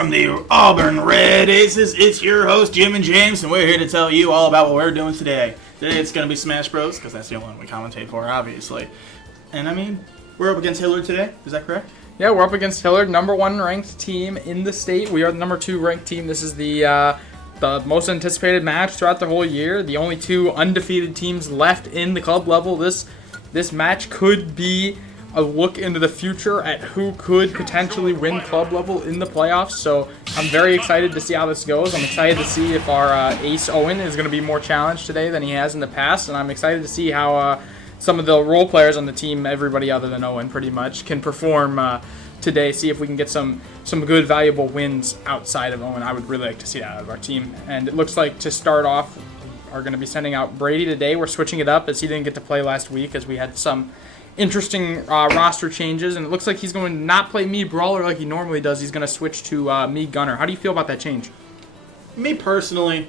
from the Auburn Red Aces. It's your host, Jim and James, and we're here to tell you all about what we're doing today. Today it's going to be Smash Bros, because that's the only one we commentate for, obviously. And I mean, we're up against Hilliard today. Is that correct? Yeah, we're up against Hilliard, number 1 ranked team in the state. We are the number 2 ranked team. This is the most anticipated match throughout the whole year. The only 2 undefeated teams left in the club level. This match could be a look into the future at who could potentially win club level in the playoffs. So I'm very excited to see how this goes. I'm excited to see if our ace Owen is going to be more challenged today than he has in the past. And I'm excited to see how some of the role players on the team, everybody other than Owen pretty much, can perform today. See if we can get some good, valuable wins outside of Owen. I would really like to see that out of our team. And it looks like to start off, are going to be sending out Brady today. We're switching it up as he didn't get to play last week as we had some interesting roster changes, and it looks like he's going to not play me Brawler like he normally does. He's going to switch to me Gunner. How do you feel about that change? Me personally,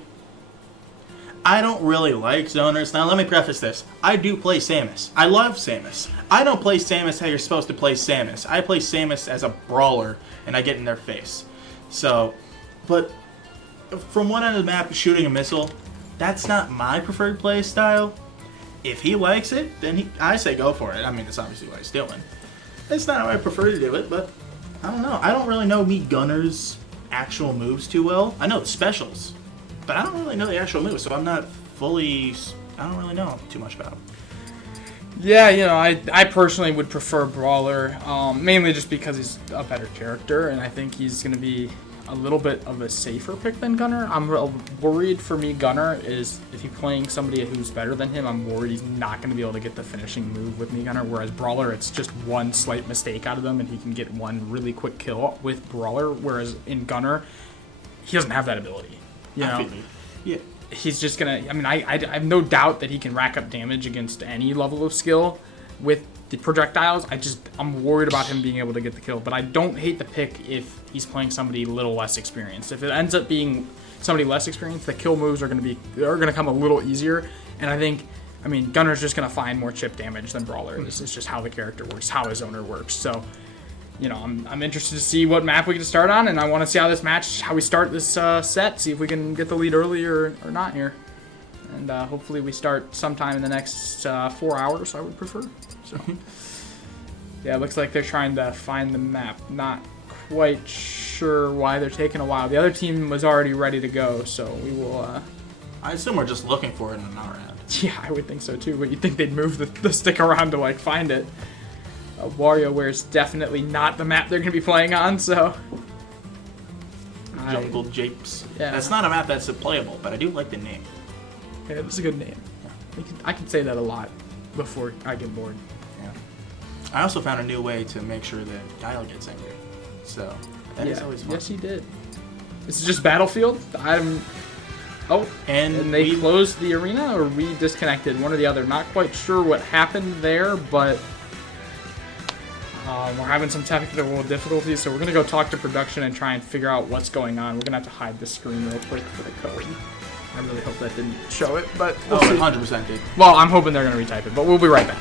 I don't really like zoners. Now let me preface this. I do play Samus. I love Samus. I don't play Samus how you're supposed to play Samus. I play Samus as a brawler, and I get in their face. So, but from one end of the map, shooting a missile, that's not my preferred play style. If he likes it, then I say go for it. I mean, that's obviously what he's doing. It's not how I prefer to do it, but I don't know. I don't really know me Gunner's actual moves too well. I know the specials, but I don't really know the actual moves, so I don't really know too much about him. Yeah, you know, I personally would prefer Brawler, mainly just because he's a better character, and I think he's going to be a little bit of a safer pick than Gunner. I'm worried for me Gunner is if you're playing somebody who's better than him, I'm worried he's not going to be able to get the finishing move with me Gunner, whereas Brawler, it's just one slight mistake out of him and he can get one really quick kill with Brawler, whereas in Gunner, he doesn't have that ability. You know? Yeah. He's just going to, I mean, I have no doubt that he can rack up damage against any level of skill with the projectiles. I'm worried about him being able to get the kill, but I don't hate the pick if he's playing somebody a little less experienced. If it ends up being somebody less experienced, the kill moves are going to come a little easier. And I mean, Gunner's just going to find more chip damage than Brawler. This is just how the character works, how his owner works. So, you know, I'm interested to see what map we can start on, and I want to see how we start this set, see if we can get the lead early or not here. And hopefully we start sometime in the next 4 hours, I would prefer. So, yeah, it looks like they're trying to find the map. Not quite sure why they're taking a while. The other team was already ready to go, so we will... I assume we're just looking for it in our end. Yeah, I would think so too, but you'd think they'd move the stick around to, like, find it. WarioWare's definitely not the map they're going to be playing on, so... Jungle Japes. Yeah. That's not a map that's playable, but I do like the name. Yeah, it's a good name. Yeah. I can say that a lot before I get bored. Yeah. I also found a new way to make sure that Kyle gets angry. So, that is always fun. Yes, he did. This is just Battlefield? And they closed the arena, or we disconnected? One or the other. Not quite sure what happened there, but we're having some technical difficulties, so we're going to go talk to production and try and figure out what's going on. We're going to have to hide the screen real quick for the code. I really hope that didn't show it, but we'll see. It 100% did. Well, I'm hoping they're going to retype it, but we'll be right back.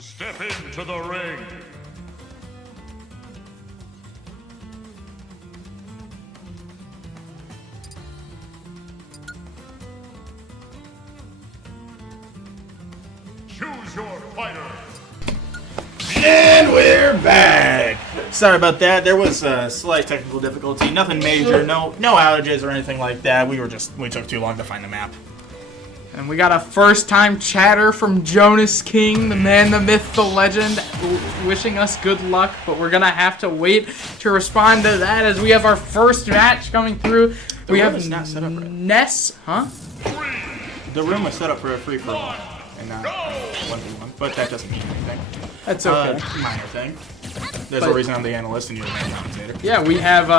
Step into the ring. Choose your fighter. And we're back. Sorry about that. There was a slight technical difficulty. Nothing major. No outages or anything like that. We took too long to find the map. And we got a first-time chatter from Jonas King, the man, the myth, the legend, wishing us good luck. But we're gonna have to wait to respond to that as we have our first match coming through. We have not set up right. Ness, huh? The room was set up for a free-for-all and not 1v1, but that doesn't mean anything. That's okay. Minor thing. There's a reason I'm the analyst and you're the main commentator. Yeah, we have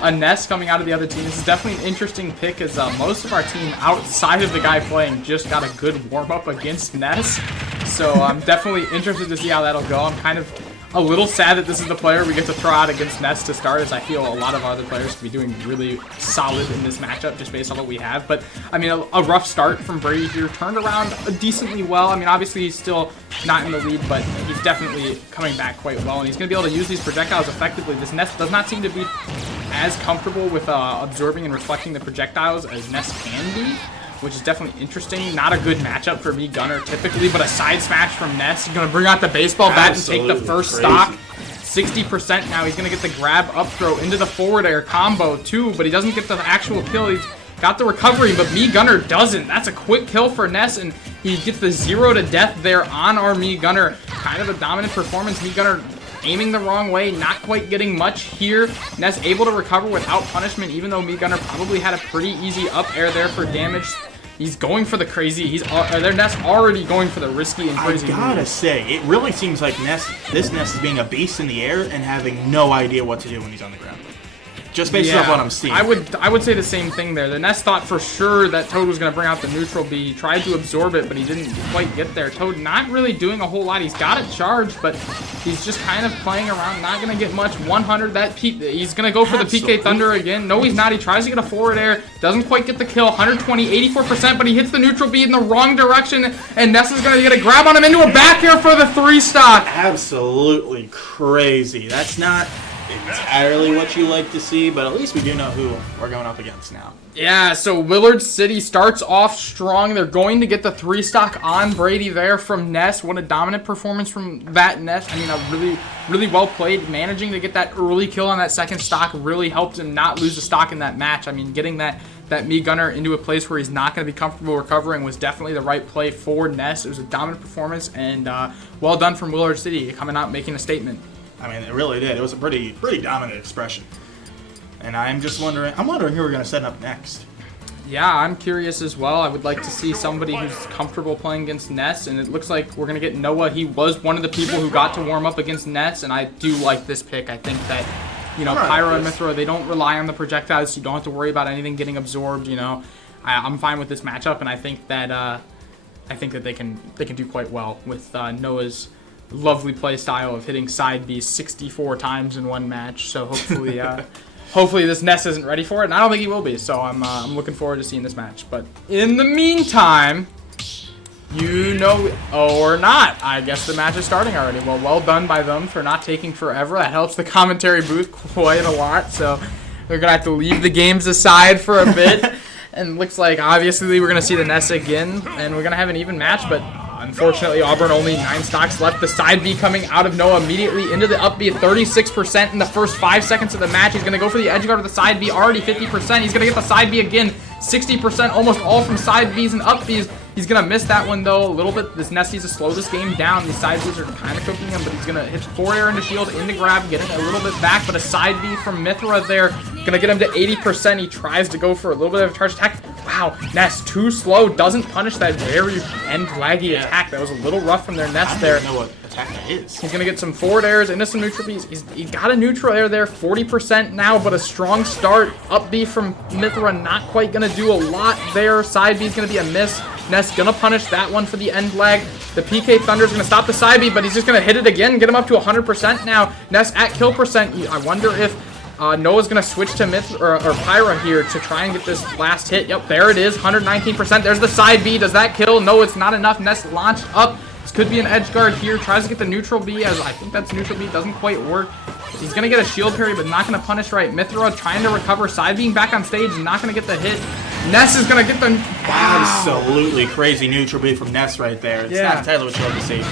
a Ness coming out of the other team. This is definitely an interesting pick as most of our team outside of the guy playing just got a good warm-up against Ness. So I'm definitely interested to see how that'll go. I'm kind of a little sad that this is the player we get to throw out against Ness to start, as I feel a lot of our other players could be doing really solid in this matchup just based on what we have. But, I mean, a rough start from Brady here. Turned around decently well. I mean, obviously he's still not in the lead, but he's definitely coming back quite well. And he's going to be able to use these projectiles effectively. This Ness does not seem to be as comfortable with absorbing and reflecting the projectiles as Ness can be, which is definitely interesting. Not a good matchup for me, Gunner, typically, but a side smash from Ness. He's going to bring out the baseball bat and take the first stock. 60% now. He's going to get the grab up throw into the forward air combo, too, but he doesn't get the actual kill. He's got the recovery, but Me Gunner doesn't. That's a quick kill for Ness, and he gets the 0 to death there on our Me Gunner. Kind of a dominant performance. Me Gunner aiming the wrong way, not quite getting much here. Ness able to recover without punishment, even though Me Gunner probably had a pretty easy up air there for damage. He's going for the crazy. Their Ness already going for the risky and crazy. I gotta say, it really seems like this Ness is being a beast in the air and having no idea what to do when he's on the ground. Just based off what I'm seeing. I would say the same thing there. The Ness thought for sure that Toad was going to bring out the neutral B. He tried to absorb it, but he didn't quite get there. Toad not really doing a whole lot. He's got it charged, but he's just kind of playing around. Not going to get much. 100. He's going to go for the PK Thunder again. No, he's not. He tries to get a forward air. Doesn't quite get the kill. 120, 84%, but he hits the neutral B in the wrong direction, and Ness is going to get a grab on him into a back air for the 3 stock. Absolutely crazy. That's not entirely what you like to see, but at least we do know who we're going up against now. Yeah, so Willard City starts off strong. They're going to get the 3 stock on Brady there from Ness. What a dominant performance from that Ness. I mean, a really well played. Managing to get that early kill on that 2nd stock really helped him not lose a stock in that match. I mean, getting that Me Gunner into a place where he's not going to be comfortable recovering was definitely the right play for Ness. It was a dominant performance, and well done from Willard City coming out making a statement. I mean, it really did. It was a pretty dominant expression. And I'm wondering who we're going to set up next. Yeah, I'm curious as well. I would like to see somebody who's comfortable playing against Ness, and it looks like we're going to get Noah. He was one of the people who got to warm up against Ness, and I do like this pick. I think that, Pyro and Mithra, they don't rely on the projectiles, so you don't have to worry about anything getting absorbed, I'm fine with this matchup, and I think that they can do quite well with Noah's lovely play style of hitting side B 64 times in one match. So hopefully hopefully this Ness isn't ready for it, and I don't think he will be, so I'm looking forward to seeing this match. But in the meantime, or not, I guess the match is starting already. Well done by them for not taking forever. That helps the commentary booth quite a lot, so they're gonna have to leave the games aside for a bit. And looks like obviously we're gonna see the Ness again, and we're gonna have an even match, but unfortunately, Auburn only 9 stocks left. The side B coming out of Noah immediately into the up B at 36% in the first 5 seconds of the match. He's going to go for the edge guard with the side B, already 50%. He's going to get the side B again, 60%, almost all from side Bs and up Bs. He's going to miss that one, though, a little bit. This Ness needs to slow this game down. These side Bs are kind of cooking him, but he's going to hit forward air into shield, into grab, getting a little bit back, but a side B from Mithra there. Going to get him to 80%. He tries to go for a little bit of a charge attack. Wow, Ness too slow, doesn't punish that very end laggy attack. That was a little rough from their Ness there. I don't know what attack that is. He's going to get some forward airs into some neutral Bs. He got a neutral air there, 40% now, but a strong start. Up B from Mithra, not quite going to do a lot there. Side B is going to be a miss. Ness going to punish that one for the end lag. The PK Thunder is going to stop the side B, but he's just going to hit it again, get him up to 100% now. Ness at kill percent. I wonder if Noah's going to switch to or Pyra here to try and get this last hit. Yep, there it is, 119%. There's the side B. Does that kill? No, it's not enough. Ness launched up. This could be an edge guard here. Tries to get the neutral B, as I think that's neutral B. Doesn't quite work. He's going to get a shield parry, but not going to punish right. Mithra trying to recover. Side being back on stage, not going to get the hit. Ness is going to get the... Wow. Absolutely crazy neutral B from Ness right there. It's not entirely what you love to see.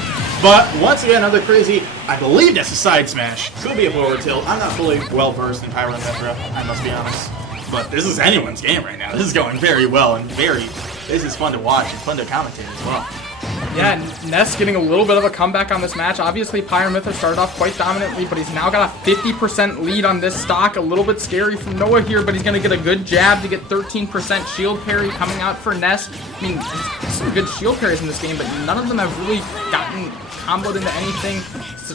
But once again, another crazy, I believe that's a side smash. Could be a forward tilt. I'm not fully well versed in Pyro and Metro, I must be honest. But this is anyone's game right now. This is going very well and this is fun to watch and fun to commentate as well. Yeah, Ness getting a little bit of a comeback on this match. Obviously, Pyramithra started off quite dominantly, but he's now got a 50% lead on this stock. A little bit scary from Noah here, but he's going to get a good jab to get 13% shield parry coming out for Ness. I mean, there's some good shield parries in this game, but none of them have really gotten comboed into anything.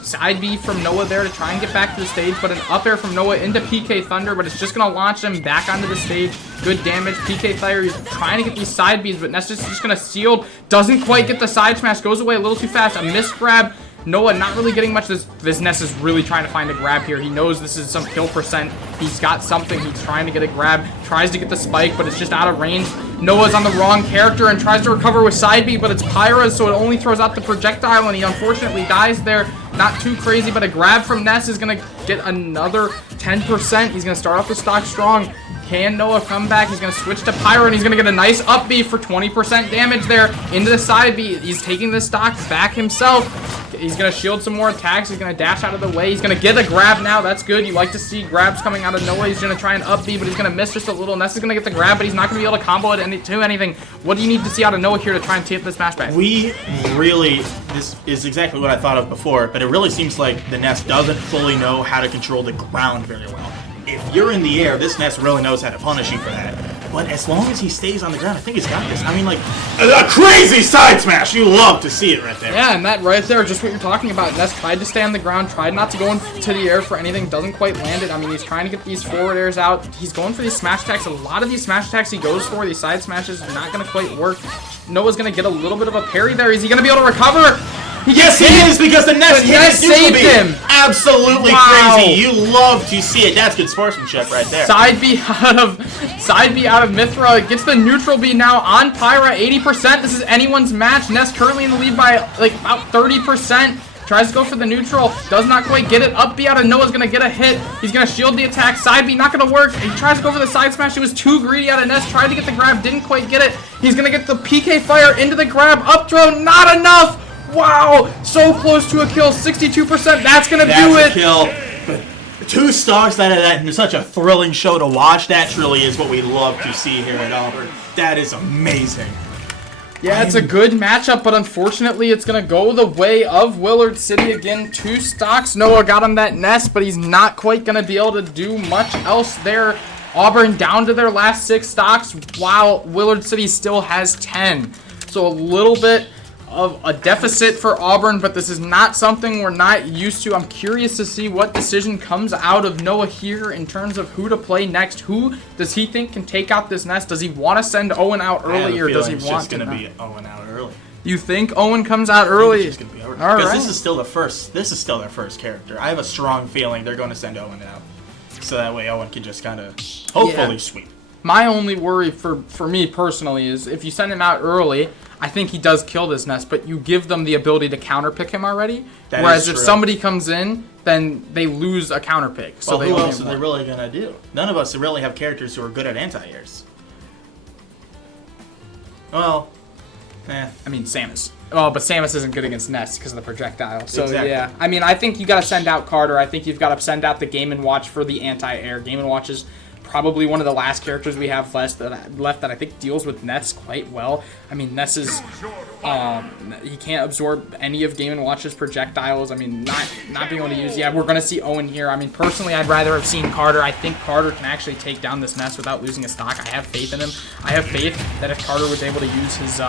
Side B from Noah there to try and get back to the stage, but an up air from Noah into PK Thunder, but it's just going to launch him back onto the stage. Good damage. PK Thunder, he's trying to get these side Bs, but Ness is just going to shield. Doesn't quite get the side smash. Goes away a little too fast. A missed grab. Noah not really getting much. This Ness is really trying to find a grab here. He knows this is some kill percent. He's got something. He's trying to get a grab. Tries to get the spike, but it's just out of range. Noah's on the wrong character and tries to recover with side B, but it's Pyra, so it only throws out the projectile, and he unfortunately dies there. Not too crazy, but a grab from Ness is going to get another 10%. He's going to start off the stock strong. Can Noah come back? He's going to switch to Pyro, and he's going to get a nice up B for 20% damage there into the side B. He's taking the stock back himself. He's going to shield some more attacks. He's going to dash out of the way. He's going to get a grab now. That's good. You like to see grabs coming out of Noah. He's going to try and up B, but he's going to miss just a little. Ness is going to get the grab, but he's not going to be able to combo it to anything. What do you need to see out of Noah here to try and take this match back? This is exactly what I thought of before, but it really seems like the Ness doesn't fully know how to control the ground very well. If you're in the air, this Ness really knows how to punish you for that. But as long as he stays on the ground, I think he's got this. I mean, like, a crazy side smash. You love to see it right there. Yeah, and that right there, just what you're talking about. Ness tried to stay on the ground, tried not to go into the air for anything, doesn't quite land it. I mean, he's trying to get these forward airs out. He's going for these smash attacks. A lot of these smash attacks he goes for, these side smashes, are not going to quite work. Noah's going to get a little bit of a parry there. Is he going to be able to recover? Yes, he is, because the Ness saved him. Absolutely crazy. You love to see it. That's good sportsmanship right there. Side B out of Mithra. Gets the neutral B now on Pyra. 80%. This is anyone's match. Ness currently in the lead by like about 30%. Tries to go for the neutral. Does not quite get it. Up B out of Noah's going to get a hit. He's going to shield the attack. Side B not going to work. He tries to go for the side smash. He was too greedy out of Ness. Tried to get the grab. Didn't quite get it. He's going to get the PK fire into the grab. Up throw. Not enough. Wow, so close to a kill, 62%, that's going to do it. That's a kill, but 2 stocks out of that, and such a thrilling show to watch. That truly is what we love to see here at Auburn. That is amazing. Yeah, it's a good matchup, but unfortunately it's going to go the way of Willard City again. 2 stocks, Noah got him that Ness, but he's not quite going to be able to do much else there. Auburn down to their last 6 stocks, while Willard City still has 10. So a little bit of a deficit for Auburn, but this is not something we're not used to. I'm curious to see what decision comes out of Noah here in terms of who to play next. Who does he think can take out this Ness? Does he want to send Owen out early, or does he want to? It's going to be Owen out early. You think Owen comes out early? It's going to be early. Because this is still their first character. I have a strong feeling they're going to send Owen out, so that way Owen can just kind of hopefully sweep. My only worry for me personally is if you send him out early, I think he does kill this Ness, but you give them the ability to counterpick him already. Whereas if somebody comes in, then they lose a counterpick. So who else are they really going to do? None of us really have characters who are good at anti-airs. Well, I mean, Samus. Oh, but Samus isn't good against Ness because of the projectile. So, exactly. Yeah. I mean, I think you got to send out Carter. I think you've got to send out the Game & Watch for the anti-air. Game & Watch is probably one of the last characters we have left that I think deals with Ness quite well. I mean, Ness is he can't absorb any of Game & Watch's projectiles. I mean, not being able to use. Yeah, we're gonna see Owen here. I mean, personally, I'd rather have seen Carter. I think Carter can actually take down this Ness without losing a stock. I have faith in him. I have faith that if Carter was able to use his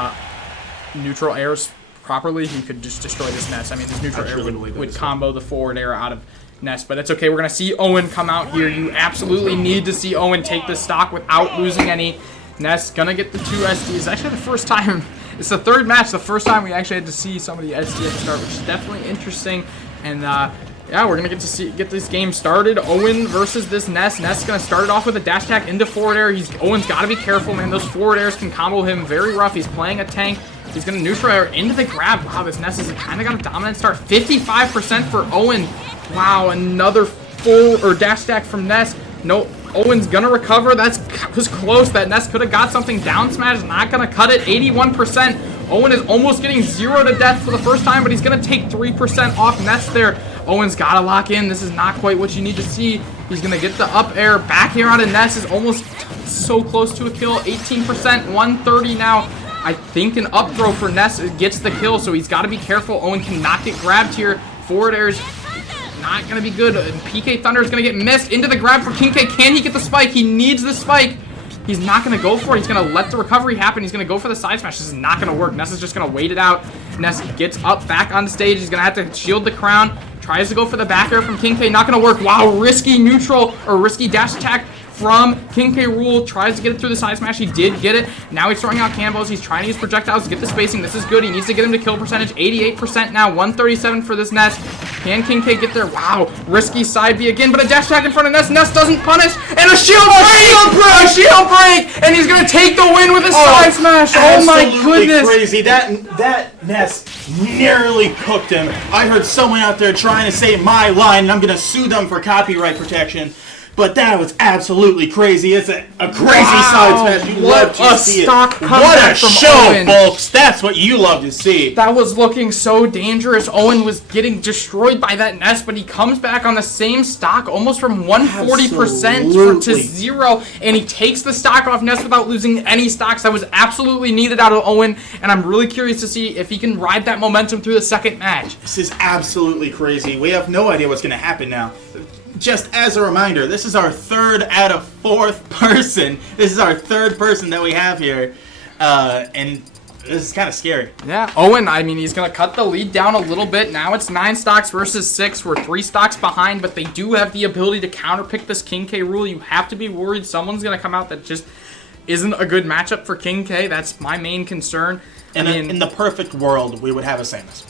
neutral airs properly, he could just destroy this Ness. I mean, his neutral air would combo the forward air out of Ness, but it's okay. We're going to see Owen come out here. You absolutely need to see Owen take this stock without losing any. Ness going to get the 2 SDs. Actually, the first time. It's the 3rd match. The first time we actually had to see somebody SD at the start, which is definitely interesting. And, yeah, we're going to get this game started. Owen versus this Ness. Ness is going to start it off with a dash attack into forward air. Owen's got to be careful, man. Those forward airs can combo him very rough. He's playing a tank. He's going to neutral air into the grab. Wow, this Ness has kind of got a dominant start. 55% for Owen. Wow, another full or dash attack from Ness. No, Owen's gonna recover. That was close. That Ness could have got something. Down smash, not gonna cut it. 81%. Owen is almost getting 0 to death for the first time, but he's gonna take 3% off Ness there. Owen's gotta lock in. This is not quite what you need to see. He's gonna get the up air. Back air out of Ness is almost so close to a kill. 18%, 130 now. I think an up throw for Ness gets the kill, so he's got to be careful. Owen cannot get grabbed here. Forward air's not going to be good. PK Thunder is going to get missed. Into the grab for King K. Can he get the spike? He needs the spike. He's not going to go for it. He's going to let the recovery happen. He's going to go for the side smash. This is not going to work. Ness is just going to wait it out. Ness gets up back on the stage. He's going to have to shield the crown. Tries to go for the back air from King K. Not going to work. Wow, risky neutral or risky dash attack from King K. Rool. Tries to get it through the side smash. He did get it. Now he's throwing out combos. He's trying to use projectiles to get the spacing. This is good. He needs to get him to kill percentage. 88% now. 137 for this Ness. Can King K get there? Wow. Risky side B again, but a dash attack in front of Ness. Ness doesn't punish. And a shield break! A shield break! And he's going to take the win with a side smash. Oh my goodness. Crazy. That Ness nearly cooked him. I heard someone out there trying to say my line, and I'm going to sue them for copyright protection. But that was absolutely crazy. It's a crazy side smash. You love to see it. What a show, folks. That's what you love to see. That was looking so dangerous. Owen was getting destroyed by that Ness, but he comes back on the same stock, almost from 140% to 0, and he takes the stock off Ness without losing any stocks. That was absolutely needed out of Owen, and I'm really curious to see if he can ride that momentum through the second match. This is absolutely crazy. We have no idea what's going to happen now. Just as a reminder, this is our third out of fourth person. This is our third person that we have here. And this is kind of scary. Yeah, Owen, I mean, he's going to cut the lead down a little bit. Now it's 9 stocks versus 6. We're 3 stocks behind, but they do have the ability to counterpick this King K. Rool. You have to be worried someone's going to come out that just isn't a good matchup for King K. That's my main concern. And in the perfect world, we would have a Samus.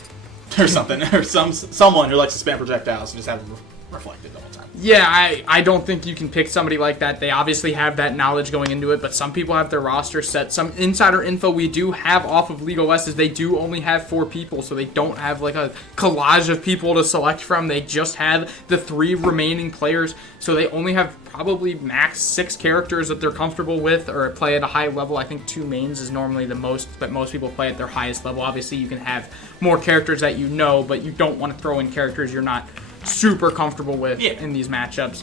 Or something. Or someone who likes to spam projectiles and just have reflected the whole time. Yeah, I don't think you can pick somebody like that. They obviously have that knowledge going into it, but some people have their roster set. Some insider info we do have off of League of West is they do only have 4 people, so they don't have like a collage of people to select from. They just have the 3 remaining players, so they only have probably max 6 characters that they're comfortable with or play at a high level. I think 2 mains is normally the most that most people play at their highest level. Obviously, you can have more characters that you know, but you don't want to throw in characters you're not super comfortable with in these matchups.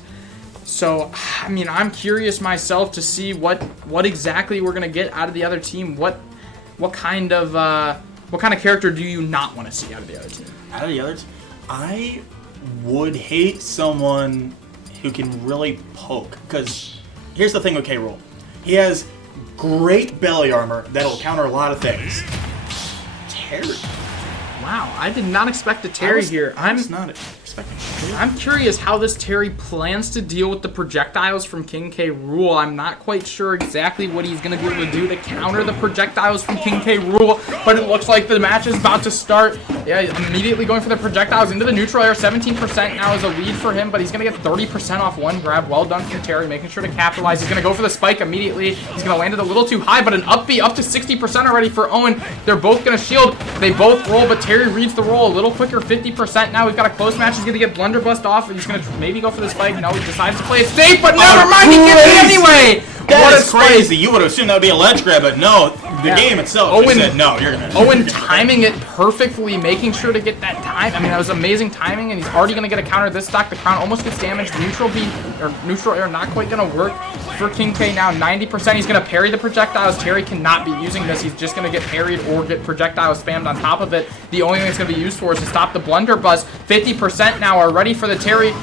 So, I mean, I'm curious myself to see what exactly we're gonna get out of the other team. What kind of character do you not want to see out of the other team? Out of the others, I would hate someone who can really poke. Because here's the thing with K. Rool, he has great belly armor that'll counter a lot of things. Terry. Wow, I did not expect a Terry here. I'm not expecting. I'm curious how this Terry plans to deal with the projectiles from King K. Rool. I'm not quite sure exactly what he's going to be able to do to counter the projectiles from King K. Rool, but it looks like the match is about to start. Yeah, immediately going for the projectiles into the neutral air. 17% now is a lead for him, but he's going to get 30% off one grab. Well done from Terry, making sure to capitalize. He's going to go for the spike immediately. He's going to land it a little too high, but an up B up to 60% already for Owen. They're both going to shield. They both roll, but Terry reads the roll a little quicker, 50% now. We've got a close match. He's going to get blunderbussed off. He's going to maybe go for the spike. No, he decides to play it safe, but never mind. He gets it anyway. That is crazy. You would have assumed that would be a ledge grab, but no. The game itself Owen said, no, you're going to... Owen timing it perfectly, making sure to get that time. I mean, that was amazing timing, and he's already going to get a counter this stock. The crown almost gets damaged. Neutral B, or neutral air, not quite going to work for King K now. 90%. He's going to parry the projectiles. Terry cannot be using this. He's just going to get parried or get projectiles spammed on top of it. The only thing it's going to be used for is to stop the blunderbuss. 50% now are ready for the Terry.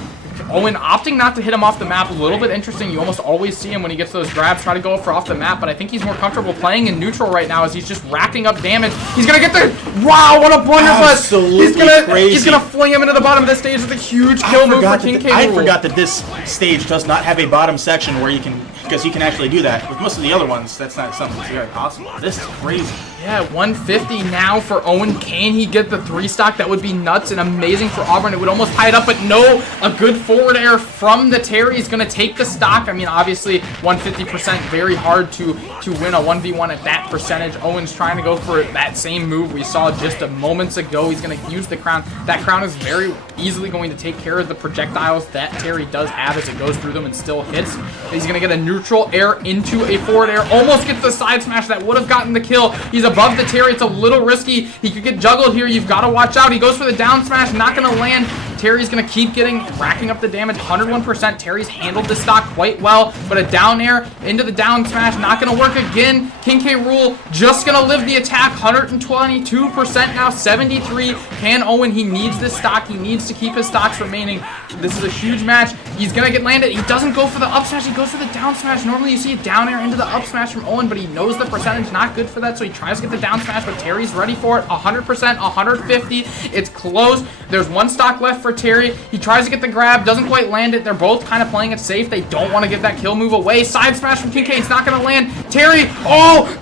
Owen opting not to hit him off the map. A little bit interesting. You almost always see him when he gets those grabs try to go for off the map, but I think he's more comfortable playing in neutral right now as he's just racking up damage. He's gonna get there. Wow, what a blunderbuss! He's gonna fling him into the bottom of the stage with a huge kill move for King K. I forgot that this stage does not have a bottom section where you can, because you can actually do that. With most of the other ones, that's not something that's very possible. This is crazy. Yeah, 150 now for Owen. Can he get the 3 stock? That would be nuts and amazing for Auburn. It would almost tie it up, but no, a good 4 forward air from the Terry. He's going to take the stock. I mean, obviously, 150%, very hard to win a 1v1 at that percentage. Owen's trying to go for that same move we saw just a moments ago. He's going to use the crown. That crown is very easily going to take care of the projectiles that Terry does have as it goes through them and still hits. He's going to get a neutral air into a forward air. Almost gets the side smash that would have gotten the kill. He's above the Terry. It's a little risky. He could get juggled here. You've got to watch out. He goes for the down smash. Not going to land. Terry's going to keep racking up the damage. 101%. Terry's handled this stock quite well, but a down air into the down smash, not going to work again. King K. Rool just going to live the attack. 122% now, 73. Can Owen, he needs this stock. He needs to keep his stocks remaining. This is a huge match. He's going to get landed. He doesn't go for the up smash. He goes for the down smash. Normally you see a down air into the up smash from Owen, but he knows the percentage not good for that, so he tries to get the down smash, but Terry's ready for it. 100%, 150. It's close. There's one stock left for Terry. He tries to get the grab, doesn't quite land it. They're both kind of playing it safe. They don't want to give that kill move away. Side smash from King K. It's not going to land. Terry,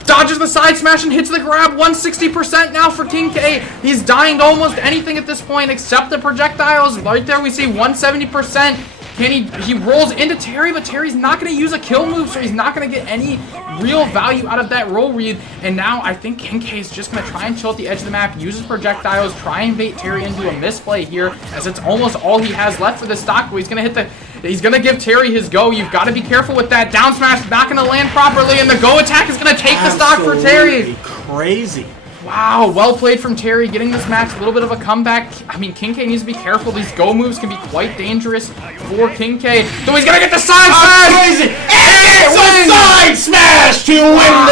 dodges the side smash and hits the grab. 160% now for King K. He's dying to almost anything at this point except the projectiles. Right there we see 170%. He rolls into Terry, but Terry's not going to use a kill move, so he's not going to get any real value out of that roll read. And now I think King K is just going to try and chill at the edge of the map, use his projectiles, try and bait Terry into a misplay here, as it's almost all he has left for the stock. But he's going to give Terry his go. You've got to be careful with that. Down smash not going to land properly, and the go attack is going to take the stock for Terry. Crazy. Wow, well played from Terry, getting this match a little bit of a comeback. I mean, King K needs to be careful. These go moves can be quite dangerous for King K. So he's going to get the side smash! Crazy! It's a side smash to win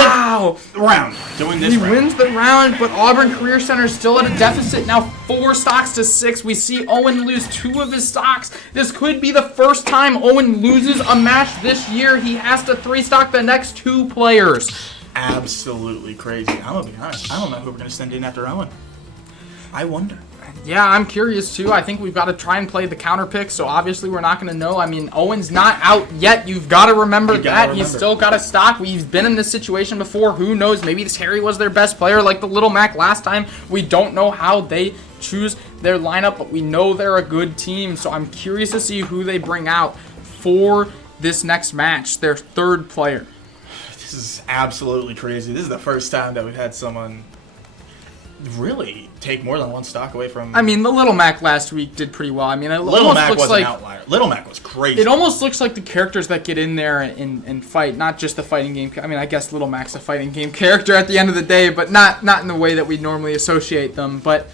the round. To win this round. He wins the round, but Auburn Career Center is still at a deficit. Now 4 stocks to 6. We see Owen lose 2 of his stocks. This could be the first time Owen loses a match this year. He has to 3-stock the next 2 players. Absolutely crazy. I'm gonna be honest. I don't know who we're gonna send in after Owen. I wonder. Yeah, I'm curious too. I think we've got to try and play the counter pick, so obviously we're not going to know. I mean, Owen's not out yet. You've got to remember that. He's still got a stock. We've been in this situation before. Who knows? Maybe this Harry was their best player like the Little Mac last time. We don't know how they choose their lineup, but we know they're a good team, so I'm curious to see who they bring out for this next match, their 3rd player. This is absolutely crazy. This is the first time that we've had someone really take more than 1 stock away from... I mean, the Little Mac last week did pretty well. I mean, Little Mac was an outlier. Little Mac was crazy. It almost looks like the characters that get in there and fight, not just the fighting game. I mean, I guess Little Mac's a fighting game character at the end of the day, but not in the way that we normally associate them. But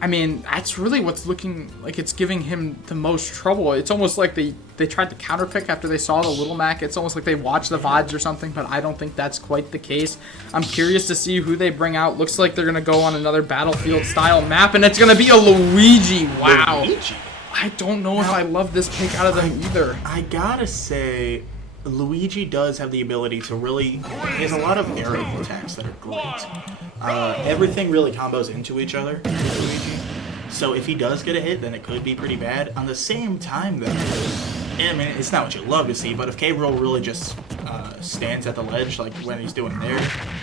I mean, that's really what's looking like it's giving him the most trouble. It's almost like they tried to counterpick after they saw the Little Mac. It's almost like they watched the VODs or something, but I don't think that's quite the case. I'm curious to see who they bring out. Looks like they're going to go on another Battlefield-style map, and it's going to be a Luigi. Wow. Luigi? I don't know if I love this pick out of them either. I gotta say, Luigi does have the ability to really... He has a lot of aerial attacks that are great. Everything really combos into each other with Luigi. So if he does get a hit, then it could be pretty bad. On the same time, though, I mean, it's not what you love to see, but if K-Roll really just stands at the ledge, like when he's doing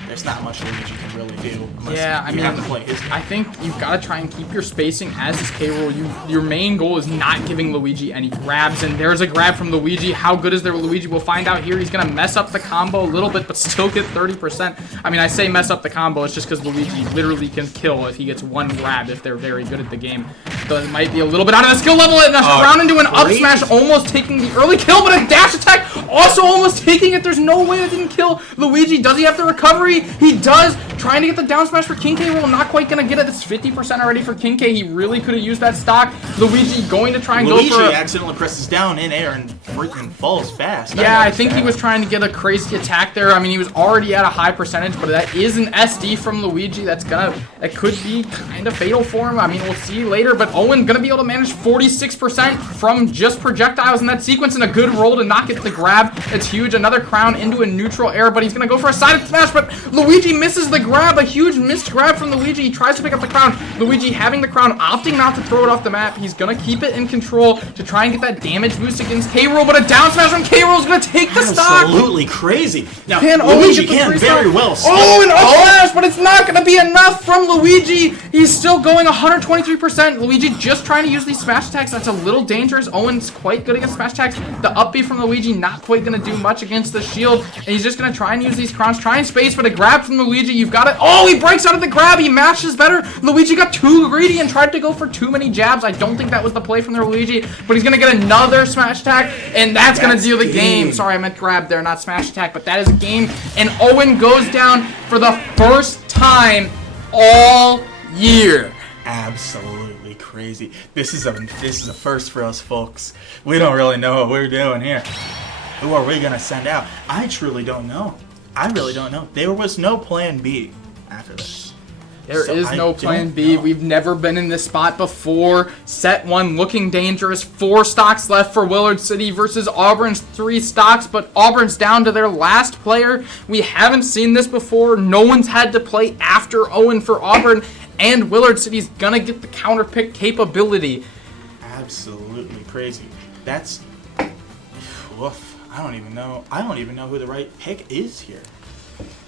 there's not much Luigi can really do. Unless you have to play his game. I think you've got to try and keep your spacing as is K-Roll. Your main goal is not giving Luigi any grabs, and there's a grab from Luigi. How good is there with Luigi? We'll find out here. He's going to mess up the combo a little bit, but still get 30%. I mean, I say mess up the combo. It's just because Luigi literally can kill if he gets 1 grab if they're very good at the game. So it might be a little bit out of the skill level, and round into an up smash, almost taking the early kill, but a dash attack also almost taking it. There's no way that didn't kill Luigi. Does he have the recovery? He does. Trying to get the down smash for King K. Roll, not quite going to get it. It's 50% already for King K. He really could have used that stock. Luigi going to try and go for... Luigi accidentally presses down in air and freaking falls fast. Yeah, I think he was trying to get a crazy attack there. I mean, he was already at a high percentage, but that is an SD from Luigi. That could be kind of fatal for him. I mean, we'll see later, but Owen going to be able to manage 46% from just projectiles in that sequence, and a good roll to not get the grab. It's huge. Another crown into a neutral air, but he's going to go for a side smash, but Luigi misses the grab. A huge missed grab from Luigi. He tries to pick up the crown. Luigi having the crown, opting not to throw it off the map. He's going to keep it in control to try and get that damage boost against K-Roll, but a down smash from K-Roll is going to take the stock. Absolutely crazy. Now, Luigi can very well stop. Oh, an up smash, but it's not going to be enough from Luigi. He's still going 123%. Luigi Luigi just trying to use these smash attacks. That's a little dangerous. Owen's quite good against smash attacks. The up B from Luigi not quite going to do much against the shield. And he's just going to try and use these crowns. Try and space, but a grab from Luigi. You've got it. Oh, he breaks out of the grab. He mashes better. Luigi got too greedy and tried to go for too many jabs. I don't think that was the play from the Luigi, but he's going to get another smash attack, and that's going to deal the game. Sorry, I meant grab there, not smash attack, but that is a game. And Owen goes down for the first time all year. Absolutely crazy. This is a first for us, folks. We don't really know what we're doing here. Who are we gonna send out? I truly don't know. I really don't know. There was no plan B after this. There is no plan B. We've never been in this spot before. Set 1 looking dangerous. 4 stocks left for Willard City versus Auburn's 3 stocks, but Auburn's down to their last player. We haven't seen this before. No one's had to play after Owen for Auburn, and Willard City's gonna get the counter pick capability. Absolutely crazy. That's woof. I don't even know who the right pick is here.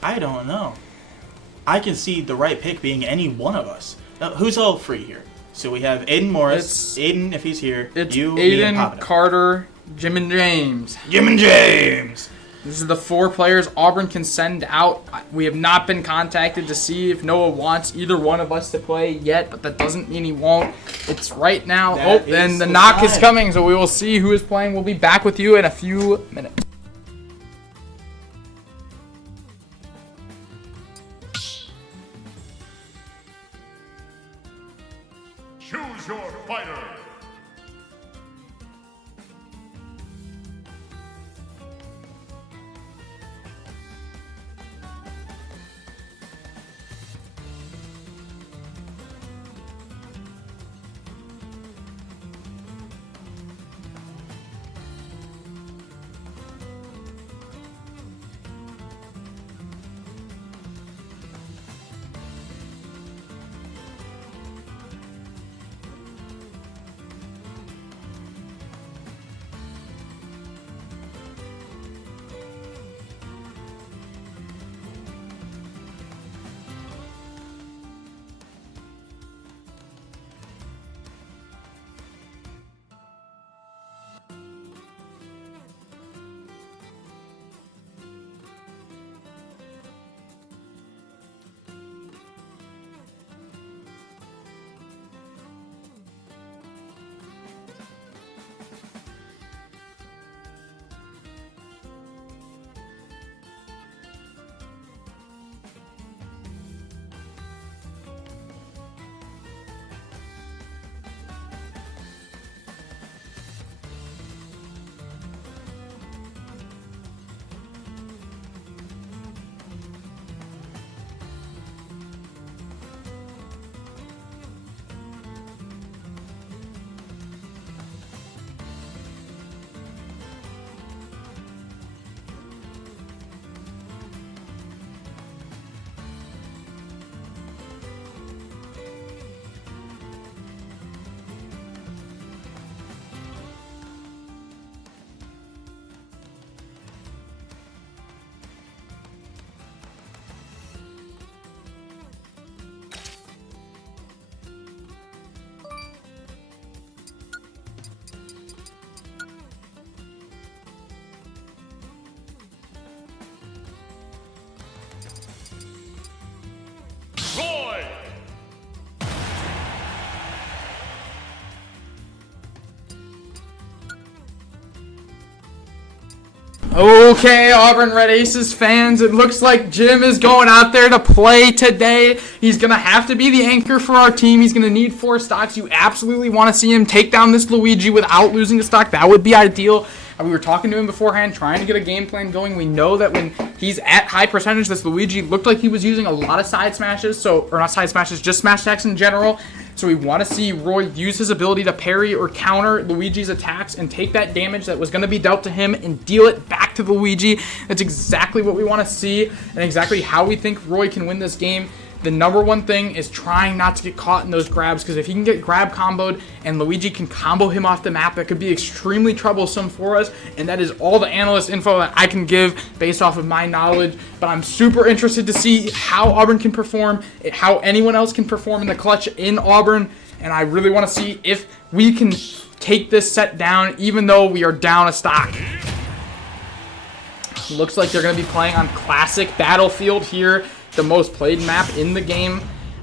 I don't know. I can see the right pick being any one of us. Now, who's all free here? So we have Aiden Morris. Aiden, if he's here. It's you, me, and Aiden, Carter, Jim, and James. Jim and James! This is the 4 players Auburn can send out. We have not been contacted to see if Noah wants either one of us to play yet, but that doesn't mean he won't. It's right now. Then the knock is coming, so we will see who is playing. We'll be back with you in a few minutes. Choose your fighter. Roy! Okay, Auburn Red Aces fans, it looks like Jim is going out there to play today. He's going to have to be the anchor for our team. He's going to need 4 stocks. You absolutely want to see him take down this Luigi without losing a stock. That would be ideal. We were talking to him beforehand, trying to get a game plan going. We know that when he's at high percentage, this Luigi looked like he was using a lot of side smashes, or not side smashes, just smash attacks in general. So we want to see Roy use his ability to parry or counter Luigi's attacks and take that damage that was going to be dealt to him and deal it back to Luigi. That's exactly what we want to see and exactly how we think Roy can win this game. The number one thing is trying not to get caught in those grabs, because if he can get grab comboed and Luigi can combo him off the map, that could be extremely troublesome for us, and that is all the analyst info that I can give based off of my knowledge. But I'm super interested to see how Auburn can perform, how anyone else can perform in the clutch in Auburn. and I really want to see if we can take this set down, even though we are down a stock. Looks like they're going to be playing on Classic Battlefield here, the most played map in the game.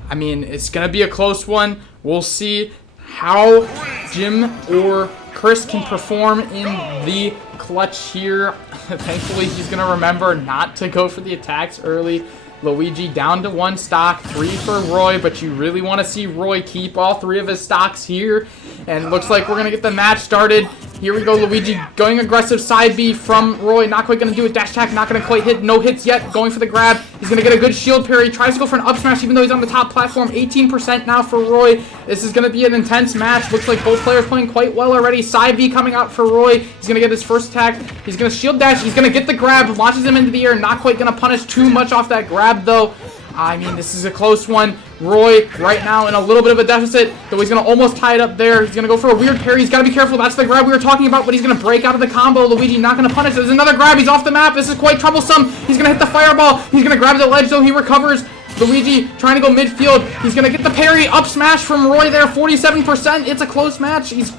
I mean, it's going to be a close one. We'll see how Jim or Chris can perform in the clutch here. Thankfully, he's going to remember not to go for the attacks early. Luigi down to 1 stock, 3 for Roy, but you really want to see Roy keep all 3 of his stocks here. And it looks like we're going to get the match started. Here we go, Luigi going aggressive side B from Roy. Not quite going to do it. Dash attack, not going to quite hit. No hits yet. Going for the grab. He's going to get a good shield parry. Tries to go for an up smash even though he's on the top platform. 18% now for Roy. This is going to be an intense match. Looks like both players playing quite well already. Side B coming out for Roy. He's going to get his first attack. He's going to shield dash. He's going to get the grab. Launches him into the air. Not quite going to punish too much off that grab though. I mean, this is a close one. Roy right now in a little bit of a deficit, though he's going to almost tie it up there. He's going to go for a weird parry. He's got to be careful. That's the grab we were talking about, but he's going to break out of the combo. Luigi not going to punish. There's another grab. He's off the map. This is quite troublesome. He's going to hit the fireball. He's going to grab the ledge, though. He recovers. Luigi trying to go midfield. He's going to get the parry. Up smash from Roy there. 47%. It's a close match. He's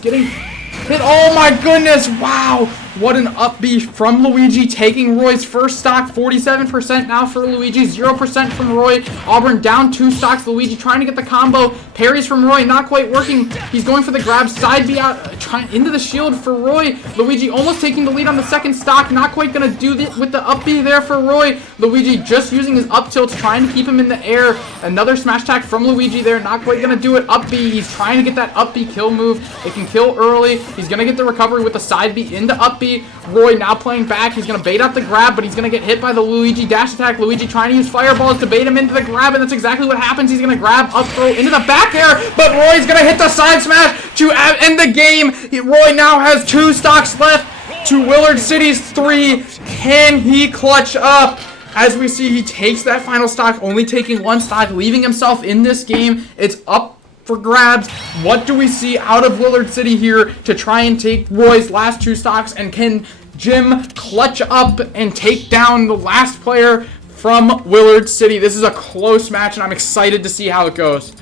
getting hit. Oh, my goodness. Wow. What an up B from Luigi, taking Roy's first stock. 47% now for Luigi, 0% from Roy. Auburn down 2 stocks. Luigi trying to get the combo. Parries from Roy, not quite working. He's going for the grab. Side B out, trying into the shield for Roy. Luigi almost taking the lead on the second stock. Not quite going to do it with the up B there for Roy. Luigi just using his up tilts, trying to keep him in the air. Another smash attack from Luigi there. Not quite going to do it. Up B. He's trying to get that up B kill move. It can kill early. He's going to get the recovery with the side B into up B. Roy now playing back. He's going to bait out the grab, but he's going to get hit by the Luigi dash attack. Luigi trying to use fireballs to bait him into the grab, and that's exactly what happens. He's going to grab, up throw into the back air, but Roy's going to hit the side smash to end the game. Roy now has 2 stocks left to Willard City's 3. Can he clutch up? As we see, he takes that final stock, only taking 1 stock, leaving himself in this game. It's up for grabs. What do we see out of Willard City here to try and take Roy's last 2 stocks? And can Jim clutch up and take down the last player from Willard City? This is a close match, and I'm excited to see how it goes.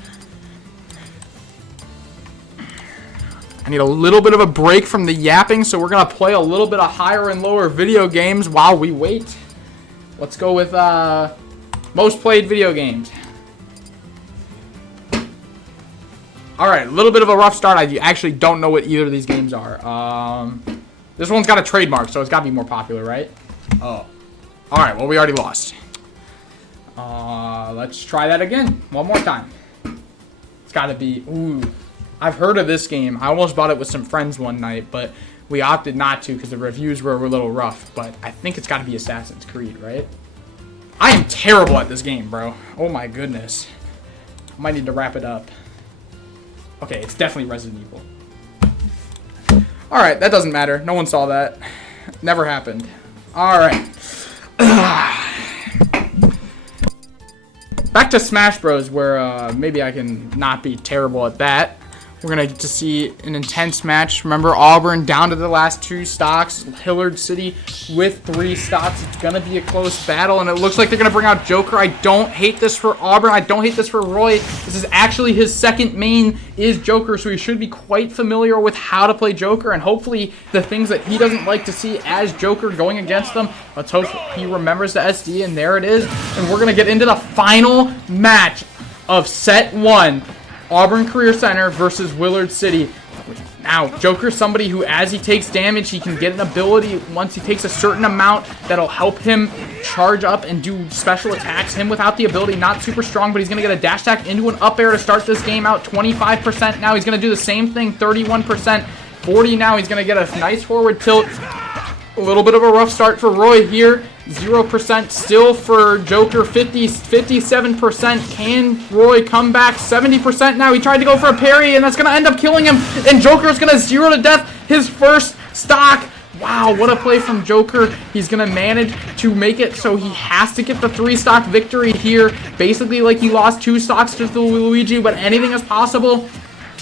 I need a little bit of a break from the yapping, so we're going to play a little bit of higher and lower video games while we wait. Let's go with most played video games. Alright, a little bit of a rough start. I actually don't know what either of these games are. This one's got a trademark, so it's got to be more popular, right? Oh. Alright, well, we already lost. Let's try that again. One more time. It's got to be... Ooh. I've heard of this game. I almost bought it with some friends one night, but we opted not to because the reviews were a little rough. But I think it's got to be Assassin's Creed, right? I am terrible at this game, bro. Oh, my goodness. I might need to wrap it up. Okay, it's definitely Resident Evil. Alright, that doesn't matter. No one saw that. Never happened. Alright. Back to Smash Bros, where maybe I can not be terrible at that. We're going to get to see an intense match. Remember, Auburn down to the last 2 stocks. Hilliard City with 3 stocks. It's going to be a close battle, and it looks like they're going to bring out Joker. I don't hate this for Auburn. I don't hate this for Roy. This is actually his second main is Joker, so he should be quite familiar with how to play Joker, and hopefully the things that he doesn't like to see as Joker going against them. Let's hope he remembers the SD, and there it is. And we're going to get into the final match of Set 1. Auburn Career Center versus Willard City. Now, Joker's somebody who, as he takes damage, he can get an ability once he takes a certain amount that'll help him charge up and do special attacks. Him without the ability, not super strong, but he's going to get a dash attack into an up air to start this game out. 25% now. He's going to do the same thing. 31%. 40 now. He's going to get a nice forward tilt. A little bit of a rough start for Roy here. 0% still for Joker. 57%. Can Roy come back? 70% now. He tried to go for a parry, and that's going to end up killing him. And Joker's going to 0 to death his first stock. Wow, what a play from Joker. He's going to manage to make it so he has to get the 3-stock victory here. Basically like he lost 2 stocks to Luigi, but anything is possible.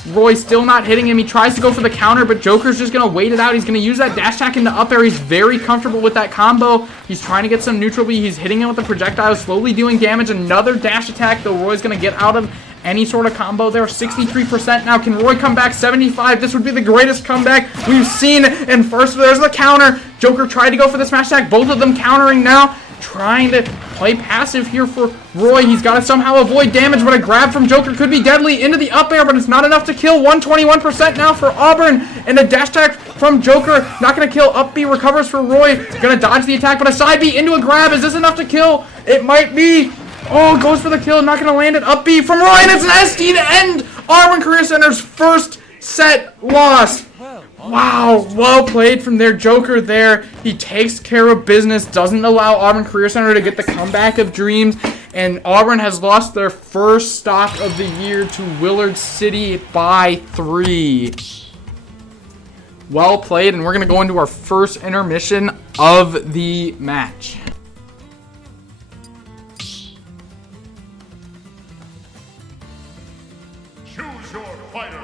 Roy still not hitting him. He tries to go for the counter, but Joker's just going to wait it out. He's going to use that dash attack into up air. He's very comfortable with that combo. He's trying to get some neutral B. He's hitting him with the projectile, slowly doing damage. Another dash attack, though Roy's going to get out of any sort of combo there. 63% now. Can Roy come back? 75. This would be the greatest comeback we've seen. And first, there's the counter. Joker tried to go for the smash attack. Both of them countering now. Trying to play passive here for Roy. He's got to somehow avoid damage, but a grab from Joker could be deadly into the up air, but it's not enough to kill. 121% now for Auburn, and a dash attack from Joker. Not going to kill. Up B recovers for Roy. Going to dodge the attack, but a side B into a grab. Is this enough to kill? It might be. Oh, goes for the kill. Not going to land it. Up B from Roy, and it's an SD to end Auburn Career Center's first set loss. Wow, well played from their Joker there. He takes care of business, doesn't allow Auburn Career Center to get the comeback of dreams, and Auburn has lost their first stop of the year to Willard City by 3. Well played, and we're going to go into our first intermission of the match. Choose your fighter.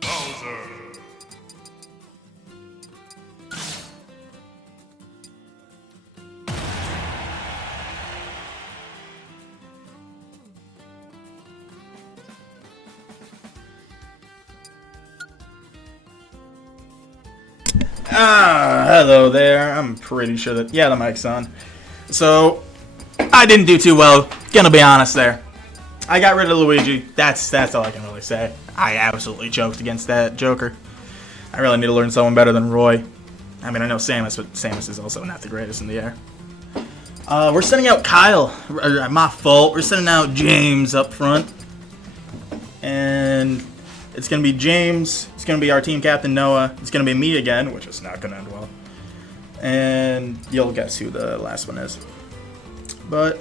Bowser. Hello there. I'm pretty sure that, yeah, the mic's on. So, I didn't do too well. Gonna be honest there. I got rid of Luigi. That's all I can really say. I absolutely choked against that Joker. I really need to learn someone better than Roy. I mean, I know Samus, but Samus is also not the greatest in the air. We're sending out Kyle. My fault. We're sending out James up front. And it's going to be James. It's going to be our team captain, Noah. It's going to be me again, which is not going to end well. And you'll guess who the last one is. But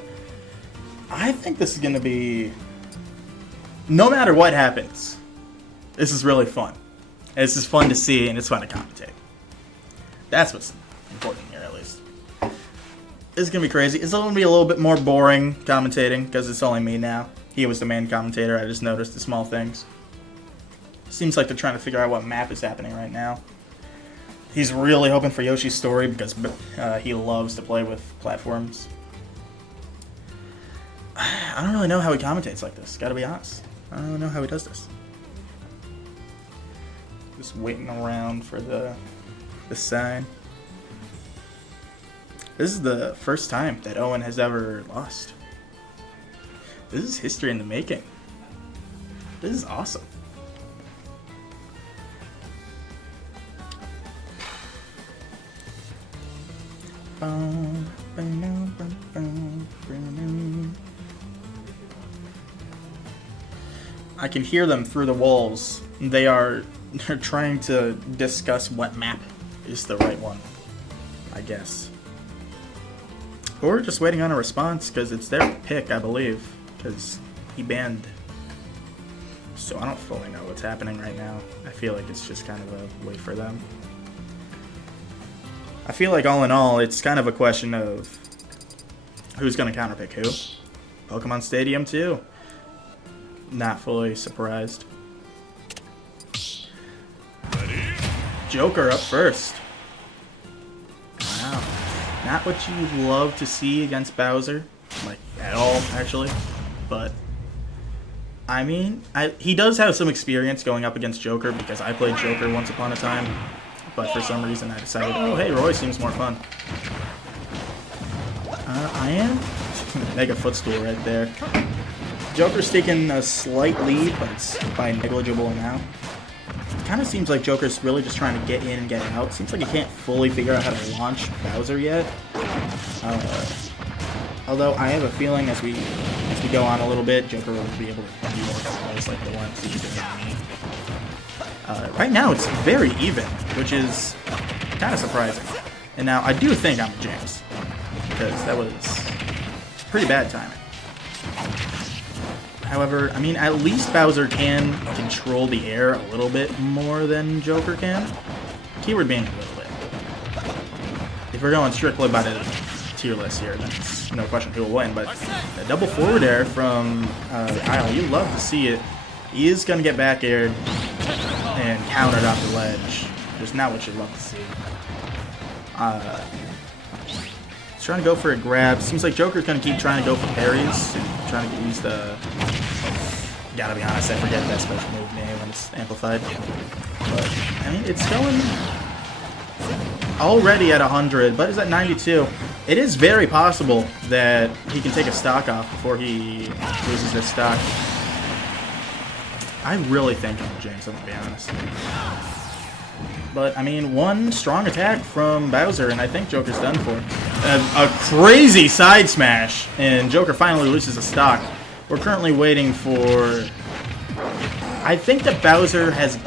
I think this is going to be, no matter what happens, this is really fun. This is fun to see, and it's fun to commentate. That's what's important here, at least. This is going to be crazy. It's going to be a little bit more boring commentating, because it's only me now. He was the main commentator. I just noticed the small things. Seems like they're trying to figure out what map is happening right now. He's really hoping for Yoshi's Story, because he loves to play with platforms. I don't really know how he commentates like this, gotta be honest. I don't really know how he does this. Just waiting around for the sign. This is the first time that Owen has ever lost. This is history in the making. This is awesome. I can hear them through the walls. They're trying to discuss what map is the right one, I guess. Or just waiting on a response, because it's their pick, I believe, because he banned So I don't fully know what's happening right now. I feel like it's just kind of a wait for them. I feel like all in all, it's kind of a question of who's going to counterpick who. Pokemon Stadium 2. Not fully surprised. Joker up first. Wow. Not what you love to see against Bowser. Like, at all, actually. But I mean, he does have some experience going up against Joker because I played Joker once upon a time. But for some reason I decided, oh hey, Roy seems more fun. I am? Mega footstool right there. Joker's taking a slight lead, but it's by a negligible amount. It kind of seems like Joker's really just trying to get in and get out. Seems like he can't fully figure out how to launch Bowser yet. Although I have a feeling as we go on a little bit, Joker will be able to do more combos like the ones he's doing to me. Right now it's very even, which is kind of surprising. And now I do think I'm James, because that was pretty bad timing. However, I mean, at least Bowser can control the air a little bit more than Joker can. Keyword being a little bit. If we're going strictly by the tier list here, then it's no question who will win. But a double forward air from Isle, you love to see it. He is going to get back aired and countered off the ledge. Just not what you love to see. He's trying to go for a grab. Seems like Joker's going to keep trying to go for parries. Trying to use the... Gotta be honest, I forget that special move name when it's amplified. But, I mean, it's going already at 100, but it's at 92. It is very possible that he can take a stock off before he loses this stock. I really think I'm James, I'm gonna be honest. But, I mean, one strong attack from Bowser, and I think Joker's done for. A crazy side smash, and Joker finally loses a stock. We're currently waiting for... I think that Bowser has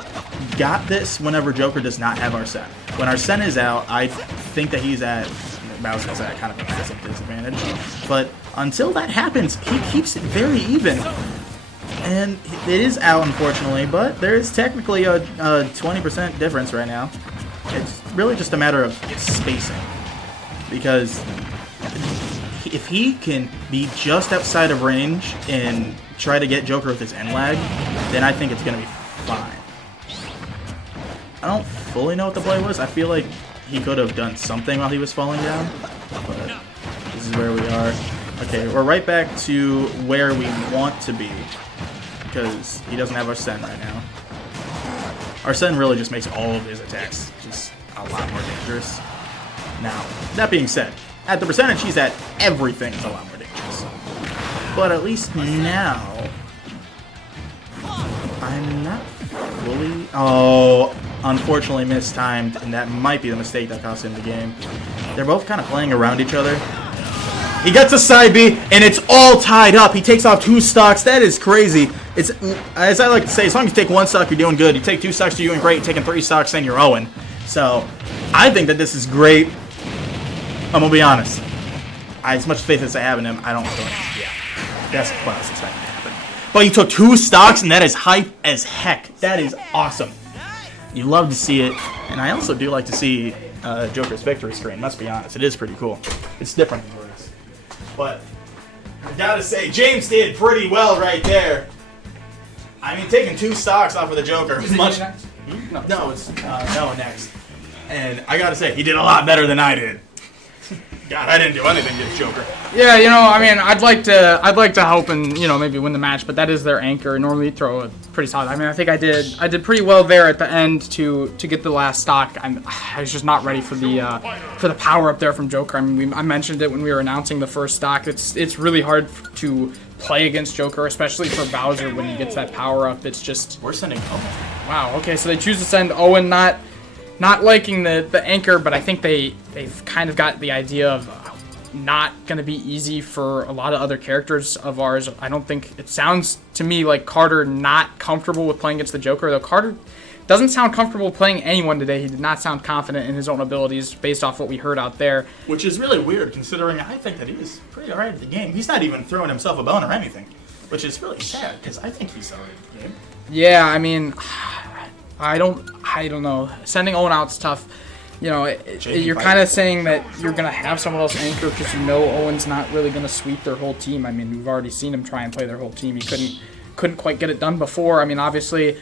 got this whenever Joker does not have Arsene. When Arsene is out, I think that he's at... Bowser's at kind of a massive disadvantage. But until that happens, he keeps it very even. And it is out, unfortunately, but there is technically a 20% difference right now. It's really just a matter of spacing. Because if he can be just outside of range and try to get Joker with his end lag, then I think it's going to be fine. I don't fully know what the play was. I feel like he could have done something while he was falling down. But this is where we are. Okay, we're right back to where we want to be. Because he doesn't have Arsene right now. Arsene really just makes all of his attacks just a lot more dangerous. Now, that being said, at the percentage he's at, everything's a lot more dangerous. But at least now, I'm not fully... Oh, unfortunately mistimed, and that might be the mistake that cost him the game. They're both kind of playing around each other. He gets a side B, and it's all tied up. He takes off 2 stocks. That is crazy. It's, as I like to say, as long as you take 1 stock, you're doing good. You take 2 stocks, you're doing great. You're taking 3 stocks, then you're Owen. So, I think that this is great. I'm going to be honest. As much faith as I have in him, I don't think. Yeah, that's what I was expecting to happen. But he took 2 stocks, and that is hype as heck. That is awesome. You love to see it. And I also do like to see Joker's victory screen. Let's be honest. It is pretty cool. It's different than the rest. But I gotta say, James did pretty well right there. I mean, taking 2 stocks off of the Joker was much. No, it's Noah next. And I gotta say, he did a lot better than I did. God, I didn't do anything against Joker. Yeah, you know, I mean, I'd like to hope and maybe win the match, but that is their anchor. Normally, throw a pretty solid. I mean, I think I did pretty well there at the end to get the last stock. I was just not ready for the power up there from Joker. I mean, I mentioned it when we were announcing the first stock. It's really hard to play against Joker, especially for Bowser when he gets that power up. It's just we're sending Owen. Wow. Okay, so they choose to send Owen, not liking the anchor, but I think they've kind of got the idea of not going to be easy for a lot of other characters of ours. I don't think it sounds to me like Carter not comfortable with playing against the Joker, though Carter doesn't sound comfortable playing anyone today. He did not sound confident in his own abilities based off what we heard out there. Which is really weird considering I think that he was pretty alright at the game. He's not even throwing himself a bone or anything. which is really sad because I think he's already in the game. Yeah, I mean, I don't know. Sending Owen out's tough. You know, you're kind of saying that you're going to have someone else anchor because you know Owen's not really going to sweep their whole team. I mean, we've already seen him try and play their whole team. He couldn't quite get it done before. I mean, obviously,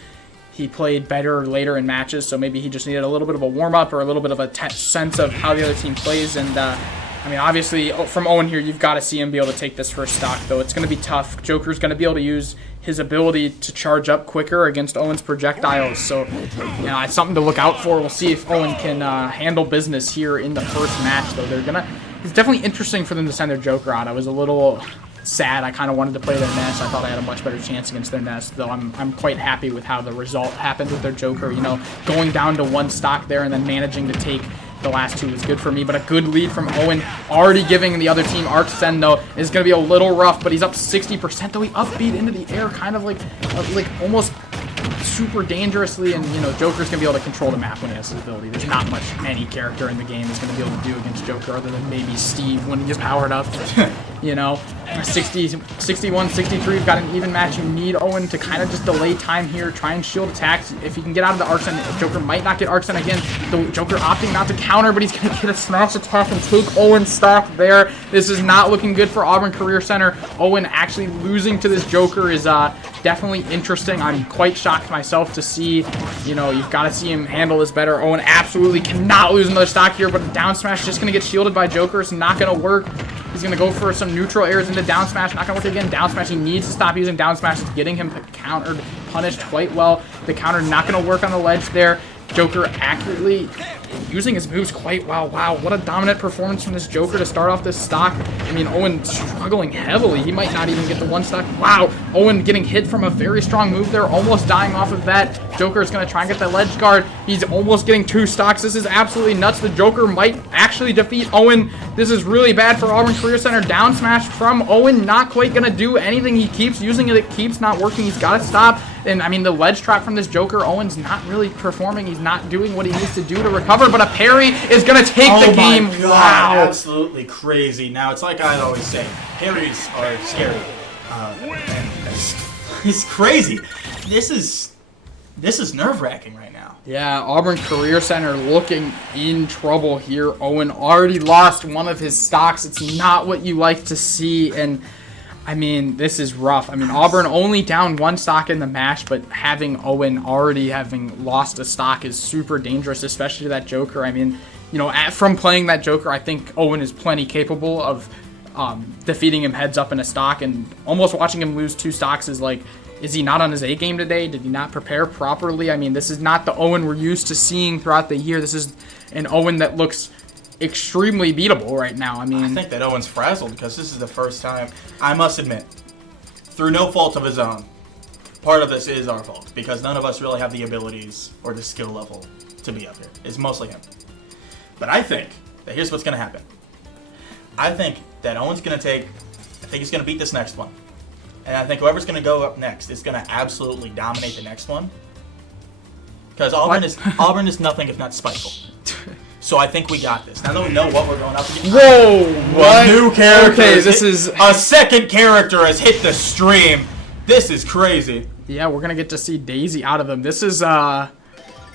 he played better later in matches, so maybe he just needed a little bit of a warm-up or a little bit of a sense of how the other team plays. And, I mean, obviously, from Owen here, you've got to see him be able to take this first stock, though. It's going to be tough. Joker's going to be able to use his ability to charge up quicker against Owen's projectiles. So, you know, it's something to look out for. We'll see if Owen can handle business here in the first match, though. It's definitely interesting for them to send their Joker out. I was a little sad. I kind of wanted to play their Nest. I thought I had a much better chance against their Nest, though I'm quite happy with how the result happened with their Joker. You know, going down to one stock there and then managing to take the last two was good for me, but a good lead from Owen, already giving the other team Arc Send, though, is going to be a little rough, but he's up 60%, though. He upbeat into the air, kind of like almost super dangerously, and, you know, Joker's going to be able to control the map when he has his ability. There's not much any character in the game is going to be able to do against Joker other than maybe Steve when he gets powered up. You know, 61, 63, you've got an even match. You need Owen to kind of just delay time here, try and shield attacks. If he can get out of the Arc Send, Joker might not get Arc Send again. The Joker opting not to counter, but he's going to get a smash attack and take Owen's stock there. This is not looking good for Auburn Career Center. Owen actually losing to this Joker is definitely interesting. I'm quite shocked myself to see, you know, you've got to see him handle this better. Owen absolutely cannot lose another stock here, but down smash just going to get shielded by Joker. It's not going to work. He's going to go for some neutral airs into down smash. Not going to work again. Down smash, he needs to stop using down smash. It's getting him countered, punished quite well. The counter not going to work on the ledge there. Joker accurately using his moves quite well. Wow, what a dominant performance from this Joker to start off this stock. I mean, Owen struggling heavily. He might not even get the one stock. Wow, Owen getting hit from a very strong move there, almost dying off of that. Joker is going to try and get that ledge guard. He's almost getting two stocks. This is absolutely nuts. The Joker might actually defeat Owen. This is really bad for Auburn Career Center. Down smash from Owen, not quite going to do anything. He keeps using it. It keeps not working. He's got to stop. And, I mean, the ledge trap from this Joker, Owen's not really performing. He's not doing what he needs to do to recover, but a parry is going to take the game. God, wow. Absolutely crazy. Now, it's like I always say, parries are scary. It's crazy. This is nerve-wracking right now. Yeah, Auburn Career Center looking in trouble here. Owen already lost one of his stocks. It's not what you like to see, and I mean, this is rough. I mean, Auburn only down one stock in the match, but having Owen already having lost a stock is super dangerous, especially to that Joker. I mean, you know, from playing that Joker, I think Owen is plenty capable of defeating him heads up in a stock, and almost watching him lose two stocks is like, is he not on his A game today? Did he not prepare properly? I mean, this is not the Owen we're used to seeing throughout the year. This is an Owen that looks extremely beatable right now. I mean, I think that Owen's frazzled because this is the first time, I must admit, through no fault of his own, part of this is our fault because none of us really have the abilities or the skill level to be up here. It's mostly him. But I think that here's what's going to happen. I think that Owen's going to I think he's going to beat this next one. And I think whoever's going to go up next is going to absolutely dominate the next one. Because Auburn is nothing if not spiteful. So I think we got this. Now that we know what we're going up against. Whoa! What? New character. Okay, this is a second character has hit the stream. This is crazy. Yeah, we're gonna get to see Daisy out of them. This is not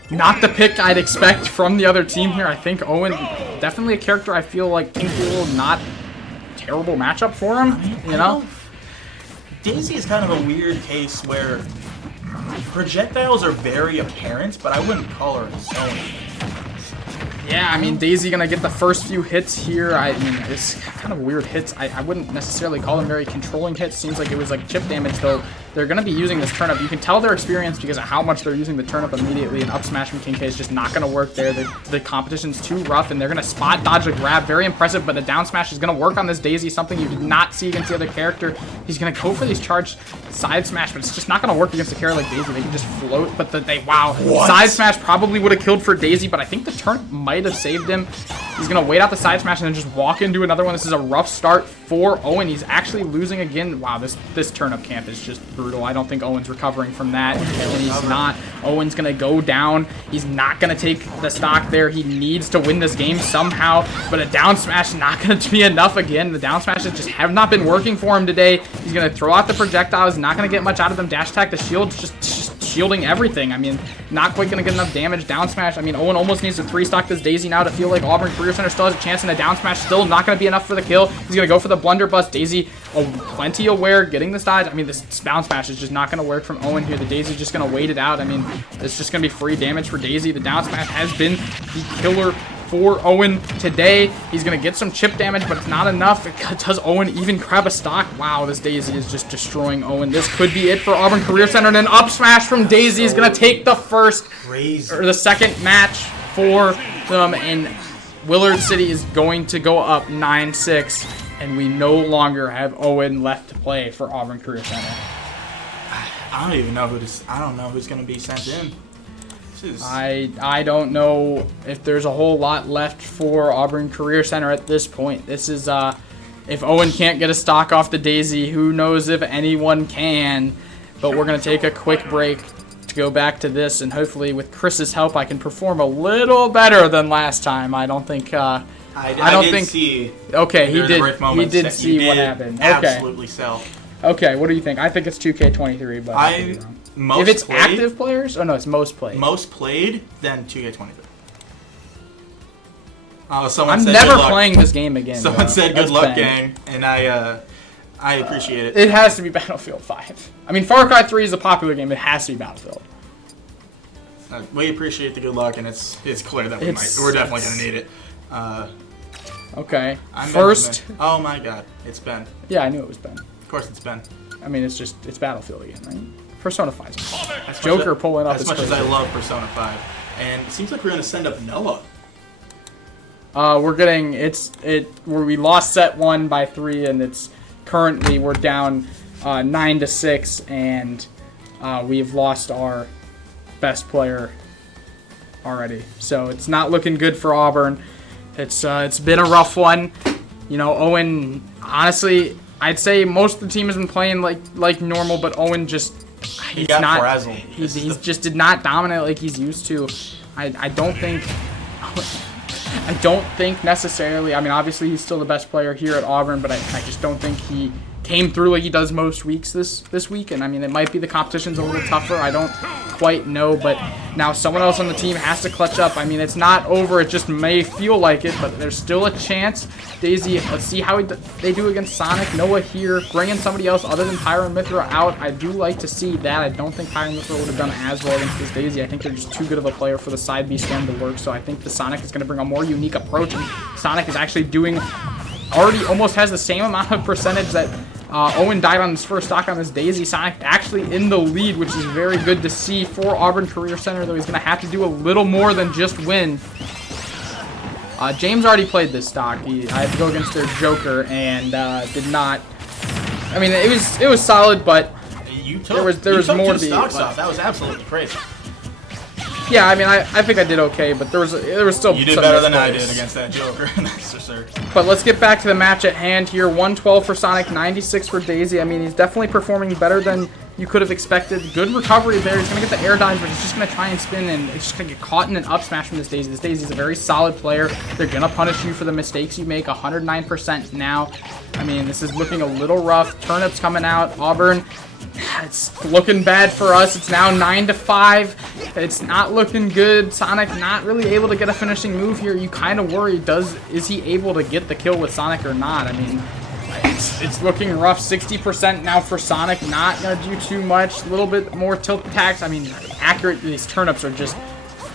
the pick I'd expect from the other team here. I think Owen, definitely a character I feel like capable, not terrible matchup for him. You know, Daisy is kind of a weird case where projectiles are very apparent, but I wouldn't call her a zone. Yeah, I mean, Daisy gonna get the first few hits here. I mean, it's kind of weird hits. I wouldn't necessarily call them very controlling hits. Seems like it was like chip damage, though. They're gonna be using this turnip. You can tell they're experienced because of how much they're using the turnip immediately. And up smash from King K is just not gonna work there. The competition's too rough, and they're gonna spot dodge the grab. Very impressive, but the down smash is gonna work on this Daisy, something you did not see against the other character. He's gonna go for these charged side smash, but it's just not gonna work against a character like Daisy. They can just float, but wow. What? Side smash probably would have killed for Daisy, but I think the turnip might have saved him. He's going to wait out the side smash and then just walk into another one. This is a rough start for Owen. He's actually losing again. Wow, this turnip camp is just brutal. I don't think Owen's recovering from that, and he's not. Owen's going to go down. He's not going to take the stock there. He needs to win this game somehow, but a down smash is not going to be enough again. The down smashes just have not been working for him today. He's going to throw out the projectiles. Not going to get much out of them. Dash attack, the shield, just shielding everything. I mean, not quite going to get enough damage. Down smash. I mean, Owen almost needs to 3-stock this Daisy now to feel like Auburn Career Center still has a chance, and a down smash still not going to be enough for the kill. He's going to go for the blunderbuss. Daisy, plenty aware, getting this dodge. I mean, this down smash is just not going to work from Owen here. The Daisy's just going to wait it out. I mean, it's just going to be free damage for Daisy. The down smash has been the killer for Owen today. He's going to get some chip damage, but it's not enough. Does Owen even grab a stock? Wow, this Daisy is just destroying Owen. This could be it for Auburn Career Center, and an up smash from Daisy is going to take the the second match for them, and Willard City is going to go up 9-6, and we no longer have Owen left to play for Auburn Career Center. I don't even know I don't know who's going to be sent in. I don't know if there's a whole lot left for Auburn Career Center at this point. This is if Owen can't get a stock off the Daisy, who knows if anyone can. But we're going to take a quick break to go back to this, and hopefully with Chris's help I can perform a little better than last time. I don't think I don't think see. Okay, he did see what happened. Absolutely sell. Okay, what do you think? I think it's 2K23, but if it's played, active players, oh no, it's most played. Most played, then 2K23. Oh, I'm never playing this game again. Someone said good luck, gang, and I appreciate it. It has to be Battlefield 5. I mean, Far Cry 3 is a popular game. It has to be Battlefield. We appreciate the good luck, and it's clear that we're definitely going to need it. Okay. I'm First. Benjamin. Oh my God, it's Ben. Yeah, I knew it was Ben. Of course it's Ben. I mean, it's Battlefield again, right? Persona 5. Joker pulling up. As much as I love Persona 5, and it seems like we're going to send up Noah. We're getting we lost set 1 by 3, and it's currently we're down 9-6, and we've lost our best player already. So it's not looking good for Auburn. It's been a rough one. You know, Owen, honestly, I'd say most of the team has been playing like normal, but Owen just he just did not dominate like he's used to. I don't think necessarily. I mean, obviously he's still the best player here at Auburn, but I just don't think he came through like he does most weeks this week. And I mean, it might be the competition's a little tougher. I don't quite know, but now someone else on the team has to clutch up. I mean, it's not over. It just may feel like it, but there's still a chance. Daisy, let's see how they do against Sonic. Noah here, bringing somebody else other than Pyro and Mithra out. I do like to see that. I don't think Pyro and Mithra would have done as well against this Daisy. I think they're just too good of a player for the side B storm to work, so I think the Sonic is going to bring a more unique approach, and Sonic is actually already almost has the same amount of percentage that Owen died on his first stock on this Daisy. Sonic actually in the lead, which is very good to see for Auburn Career Center, though he's going to have to do a little more than just win. James already played this stock. I had to go against their Joker and did not. I mean, it was solid, but there was more to be. That was absolutely crazy. Yeah, I mean, I think I did okay, but there was still. You did better than I did against that Joker, that's for sure. But let's get back to the match at hand here. 112 for Sonic, 96 for Daisy. I mean, he's definitely performing better than you could have expected. Good recovery there. He's going to get the air dodge, but he's just going to try and spin, and it's just going to get caught in an up smash from this Daisy. This Daisy's a very solid player. They're going to punish you for the mistakes you make. 109% now. I mean, this is looking a little rough. Turnips coming out. Auburn. It's looking bad for us. It's now 9-5. It's not looking good. Sonic not really able to get a finishing move here. You kind of worry, is he able to get the kill with Sonic or not? I mean, it's looking rough. 60% now for Sonic. Not going to do too much. A little bit more tilt attacks. I mean, accurate. These turnips are just...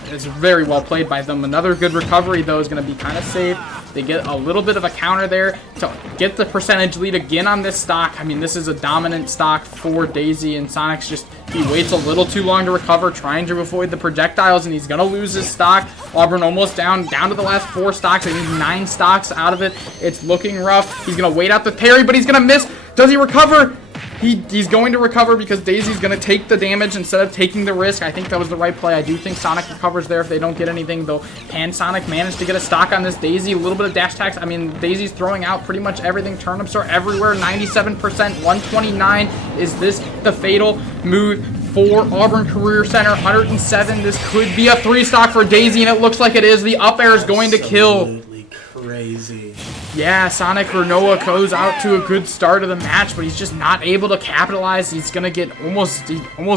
It's very well played by them. Another good recovery, though, is going to be kind of safe. They get a little bit of a counter there to get the percentage lead again on this stock. I mean, this is a dominant stock for Daisy, and Sonic's just, he waits a little too long to recover, trying to avoid the projectiles, and he's going to lose his stock. Auburn almost down to the last 4 stocks. They need 9 stocks out of it. It's looking rough. He's going to wait out the parry, but he's going to miss. Does he recover? He's going to recover because Daisy's going to take the damage instead of taking the risk. I think that was the right play. I do think Sonic recovers there if they don't get anything, though. Can Sonic manage to get a stock on this Daisy? A little bit of dash attacks. I mean, Daisy's throwing out pretty much everything. Turnips are everywhere. 97%, 129. Is this the fatal move for Auburn Career Center? 107. This could be a 3-stock for Daisy, and it looks like it is. The up air is going to kill. Absolutely crazy. Yeah, Sonic Renoa goes out to a good start of the match, but he's just not able to capitalize. He's going to get almost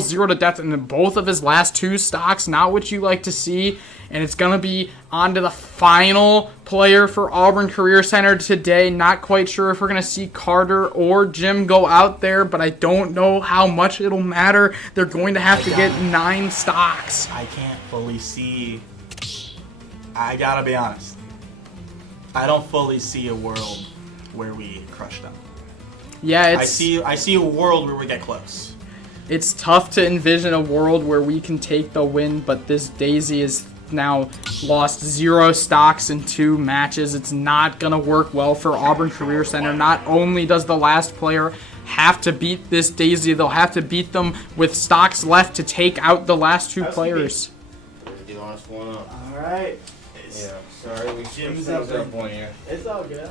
0 to death in both of his last 2 stocks. Not what you like to see. And it's going to be on to the final player for Auburn Career Center today. Not quite sure if we're going to see Carter or Jim go out there, but I don't know how much it'll matter. They're going to have to get 9 stocks. I can't fully see. I gotta be honest. I don't fully see a world where we crush them. Yeah, I see a world where we get close. It's tough to envision a world where we can take the win, but this Daisy is now lost 0 stocks in 2 matches. It's not going to work well for Auburn Career Center. Not only does the last player have to beat this Daisy, they'll have to beat them with stocks left to take out the last 2 players. The last one up. All right. Yeah, sorry, we Jim's switched up things up on you. It's all good.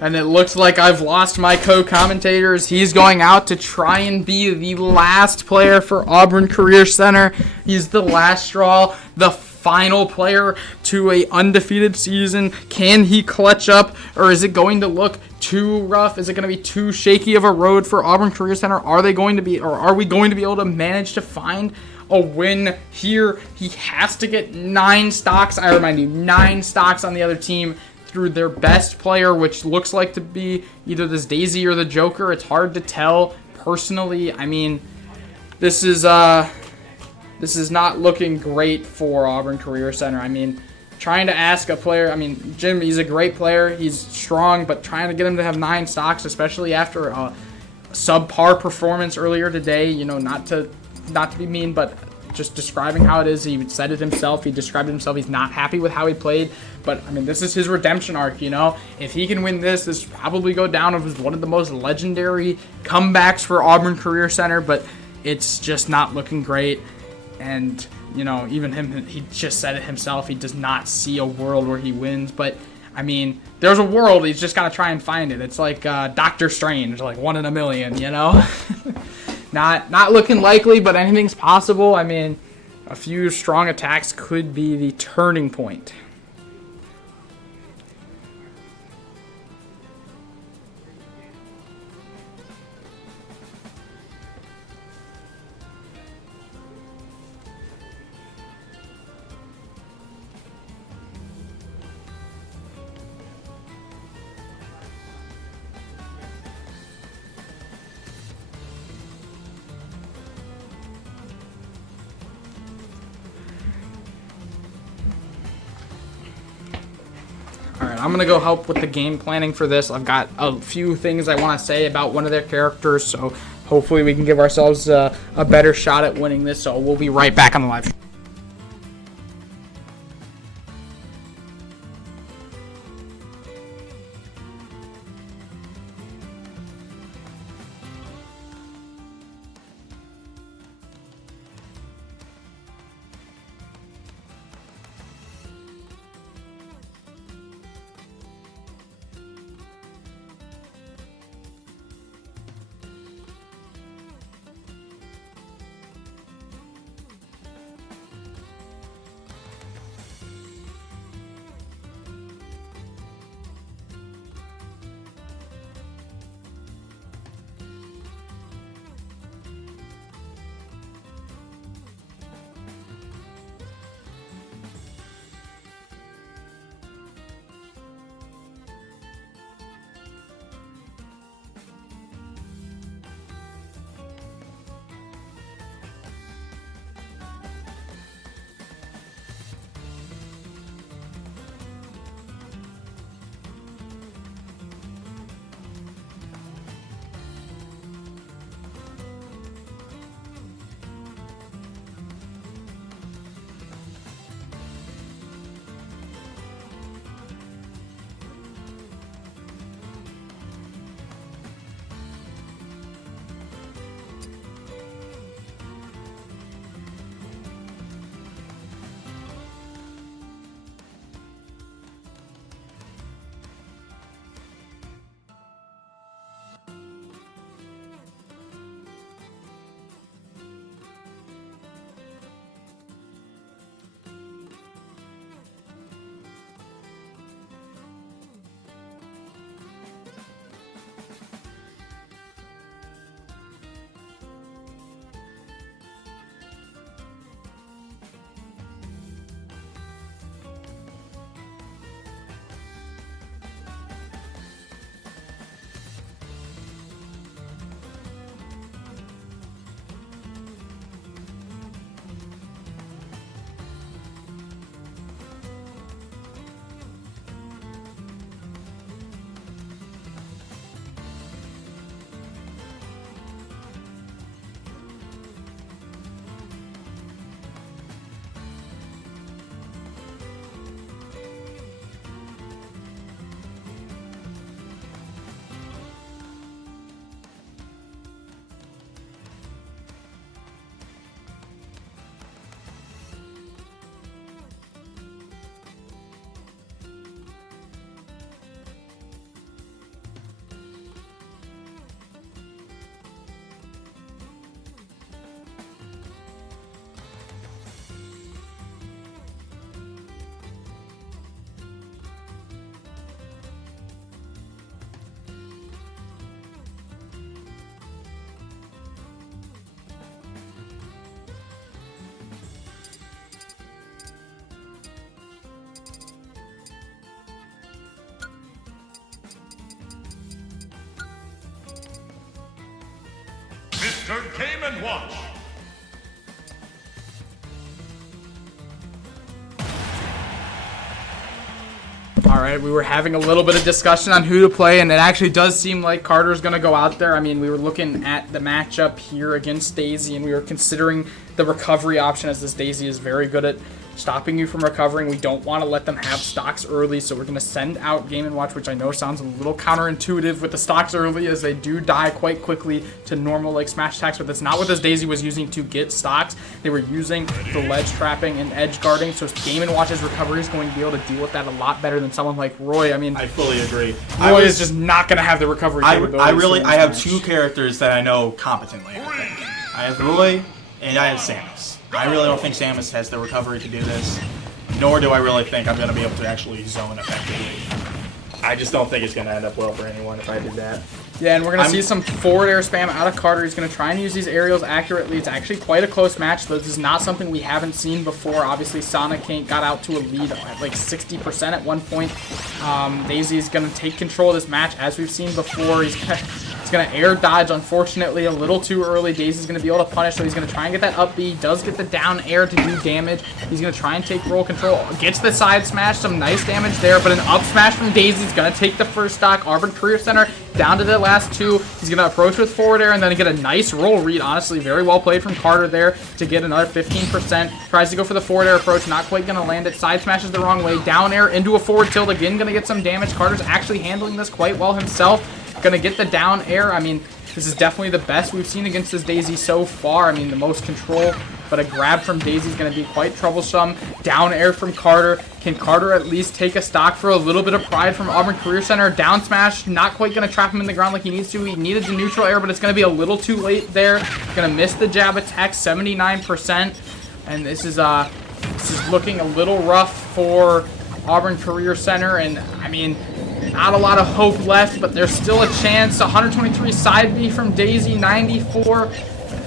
And it looks like I've lost my co-commentators. He's going out to try and be the last player for Auburn Career Center. He's the last straw, the final player to a undefeated season. Can he clutch up, or is it going to look too rough? Is it going to be too shaky of a road for Auburn Career Center? Are we going to be able to manage to find a win here? He has to get 9 stocks. I remind you, 9 stocks on the other team through their best player, which looks like to be either this Daisy or the Joker. It's hard to tell. Personally, I mean, this is not looking great for Auburn Career Center. I mean, trying to ask a player, I mean, Jim, he's a great player. He's strong, but trying to get him to have 9 stocks, especially after a subpar performance earlier today, you know, not to be mean, but just describing how it is. He said it himself. He described it himself. He's not happy with how he played. But, I mean, this is his redemption arc, you know? If he can win this probably go down as one of the most legendary comebacks for Auburn Career Center, but it's just not looking great. And, you know, even him, he just said it himself. He does not see a world where he wins. But, I mean, there's a world. He's just got to try and find it. It's like Doctor Strange, like 1 in a million, you know? Not looking likely, but anything's possible. I mean, a few strong attacks could be the turning point. Alright, I'm going to go help with the game planning for this. I've got a few things I want to say about one of their characters, so hopefully we can give ourselves a better shot at winning this. So we'll be right back on the live stream. Game & Watch. All right, we were having a little bit of discussion on who to play, and it actually does seem like Carter's going to go out there. I mean, we were looking at the matchup here against Daisy, and we were considering the recovery option, as this Daisy is very good at stopping you from recovering. We don't want to let them have stocks early, so we're going to send out Game & Watch, which I know sounds a little counterintuitive with the stocks early, as they do die quite quickly to normal like smash attacks, but that's not what this Daisy was using to get stocks. They were using the ledge trapping and edge guarding, so Game & Watch's recovery is going to be able to deal with that a lot better than someone like Roy. I mean, I fully agree. Roy is just not going to have the recovery capabilities. I have two characters that I know competently, I think. I have Roy and I have Samus. I really don't think Samus has the recovery to do this, nor do I really think I'm going to be able to actually zone effectively. I just don't think it's going to end up well for anyone if I did that. Yeah, and we're going to see some forward air spam out of Carter. He's going to try and use these aerials accurately. It's actually quite a close match. This is not something we haven't seen before. Obviously, Sonic got out to a lead at like 60% at one point. Daisy is going to take control of this match, as we've seen before. He's going to air dodge, unfortunately, a little too early. Daisy's going to be able to punish, so he's going to try and get that up B. He does get the down air to do damage. He's going to try and take roll control. Gets the side smash, some nice damage there, but an up smash from Daisy is going to take the first stock. Auburn Career Center down to the last two. He's going to approach with forward air and then get a nice roll read. Honestly, very well played from Carter there to get another 15%. Tries to go for the forward air approach, not quite going to land it. Side smashes the wrong way. Down air into a forward tilt. Again, going to get some damage. Carter's actually handling this quite well himself. Gonna get the down air. I mean, this is definitely the best we've seen against this Daisy so far. I mean, the most control, but a grab from Daisy is gonna be quite troublesome. Down air from Carter. Can Carter at least take a stock for a little bit of pride from Auburn Career Center? Down smash, not quite gonna trap him in the ground like he needs to. He needed the neutral air, but it's gonna be a little too late there. Gonna miss the jab attack, 79%, and this is looking a little rough for Auburn Career Center, and I mean, not a lot of hope left, but there's still a chance. 123 side B from Daisy, 94.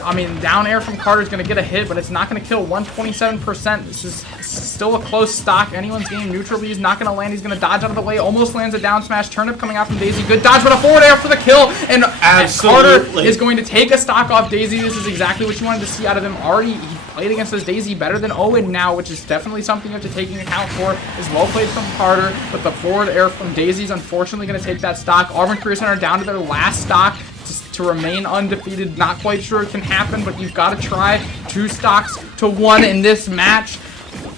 I mean, down air from Carter is going to get a hit, but it's not going to kill. 127%. This is still a close stock. Anyone's game. Neutral B is not going to land. He's going to dodge out of the way. Almost lands a down smash. Turnip coming out from Daisy. Good dodge, but a forward air for the kill. And Carter is going to take a stock off Daisy. This is exactly what you wanted to see out of him. Already, he played against this Daisy better than Owen now, which is definitely something you have to take into account for. Is well played from Carter, but the forward air from Daisy is unfortunately going to take that stock. Auburn Career Center down to their last stock to remain undefeated. Not quite sure it can happen, but you've got to try. 2 stocks to 1 in this match.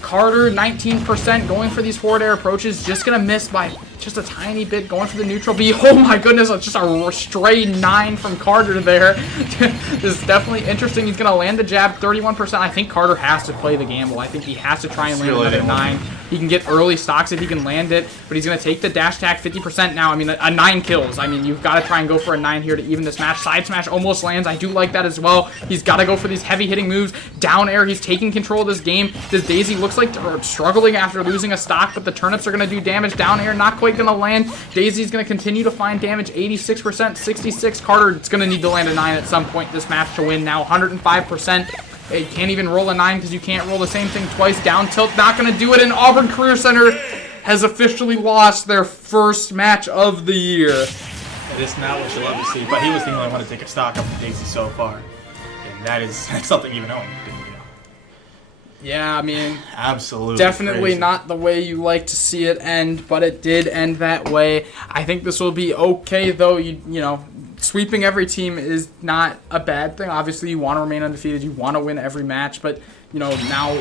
Carter, 19% going for these forward air approaches. Just going to miss by just a tiny bit. Going for the neutral B. Oh my goodness, it's just a stray 9 from Carter there. This is definitely interesting. He's going to land the jab, 31%. I think Carter has to play the gamble. I think he has to try and land another 9. He can get early stocks if he can land it, but he's going to take the dash attack, 50% now. I mean, a 9 kills. I mean, you've got to try and go for a 9 here to even this match. Side smash almost lands. I do like that as well. He's got to go for these heavy hitting moves. Down air, he's taking control of this game. This Daisy looks like struggling after losing a stock, but the turnips are going to do damage. Down air, not quite going to land. Daisy's going to continue to find damage, 86%, 66. Carter is going to need to land a 9 at some point this match to win now, 105%. You can't even roll a 9 because you can't roll the same thing twice. Down tilt, not going to do it, and Auburn Career Center has officially lost their first match of the year. It is not what you love to see, but he was the only one to take a stock of Daisy so far, and that's something even Owen didn't do. Yeah, I mean, absolutely definitely crazy. Not the way you like to see it end, but it did end that way. I think this will be okay, though. You know, sweeping every team is not a bad thing. Obviously, you want to remain undefeated. You want to win every match, but you know now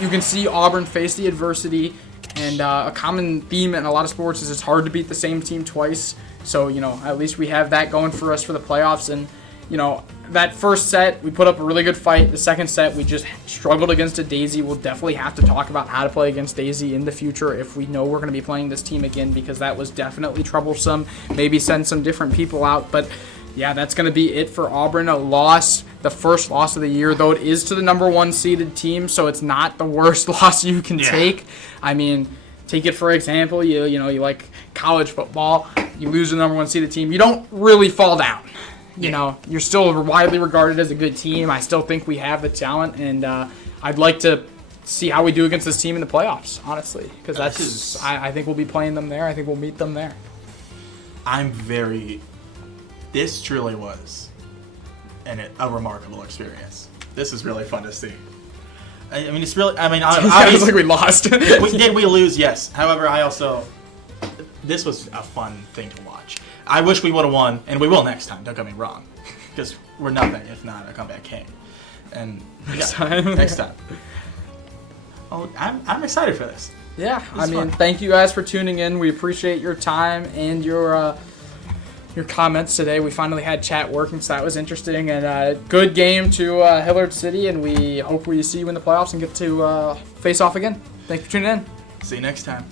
you can see Auburn face the adversity, and a common theme in a lot of sports is it's hard to beat the same team twice. So you know, at least we have that going for us for the playoffs, and you know. That first set, we put up a really good fight. The second set, we just struggled against a Daisy. We'll definitely have to talk about how to play against Daisy in the future if we know we're going to be playing this team again, because that was definitely troublesome. Maybe send some different people out. But, yeah, that's going to be it for Auburn. A loss, the first loss of the year, though it is to the number 1 seeded team, so it's not the worst loss you can take. I mean, take it for example, you like college football. You lose to the number 1 seeded team. You don't really fall down. You know, you're still widely regarded as a good team. I still think we have the talent, and I'd like to see how we do against this team in the playoffs, honestly, because I think we'll be playing them there. I think we'll meet them there. This truly was and a remarkable experience. This is really fun to see. I mean, it's really. I mean, It's obviously, like we lost. did we lose? Yes. However, this was a fun thing to watch. I wish we would have won, and we will next time. Don't get me wrong, because we're nothing if not a comeback king. And Next time. next time. Oh, I'm excited for this. Yeah, I It's mean, fun. thank you guys for tuning in. We appreciate your time and your comments today. We finally had chat working, so that was interesting. And good game to Hilliard City, and we hope we see you in the playoffs and get to face off again. Thanks for tuning in. See you next time.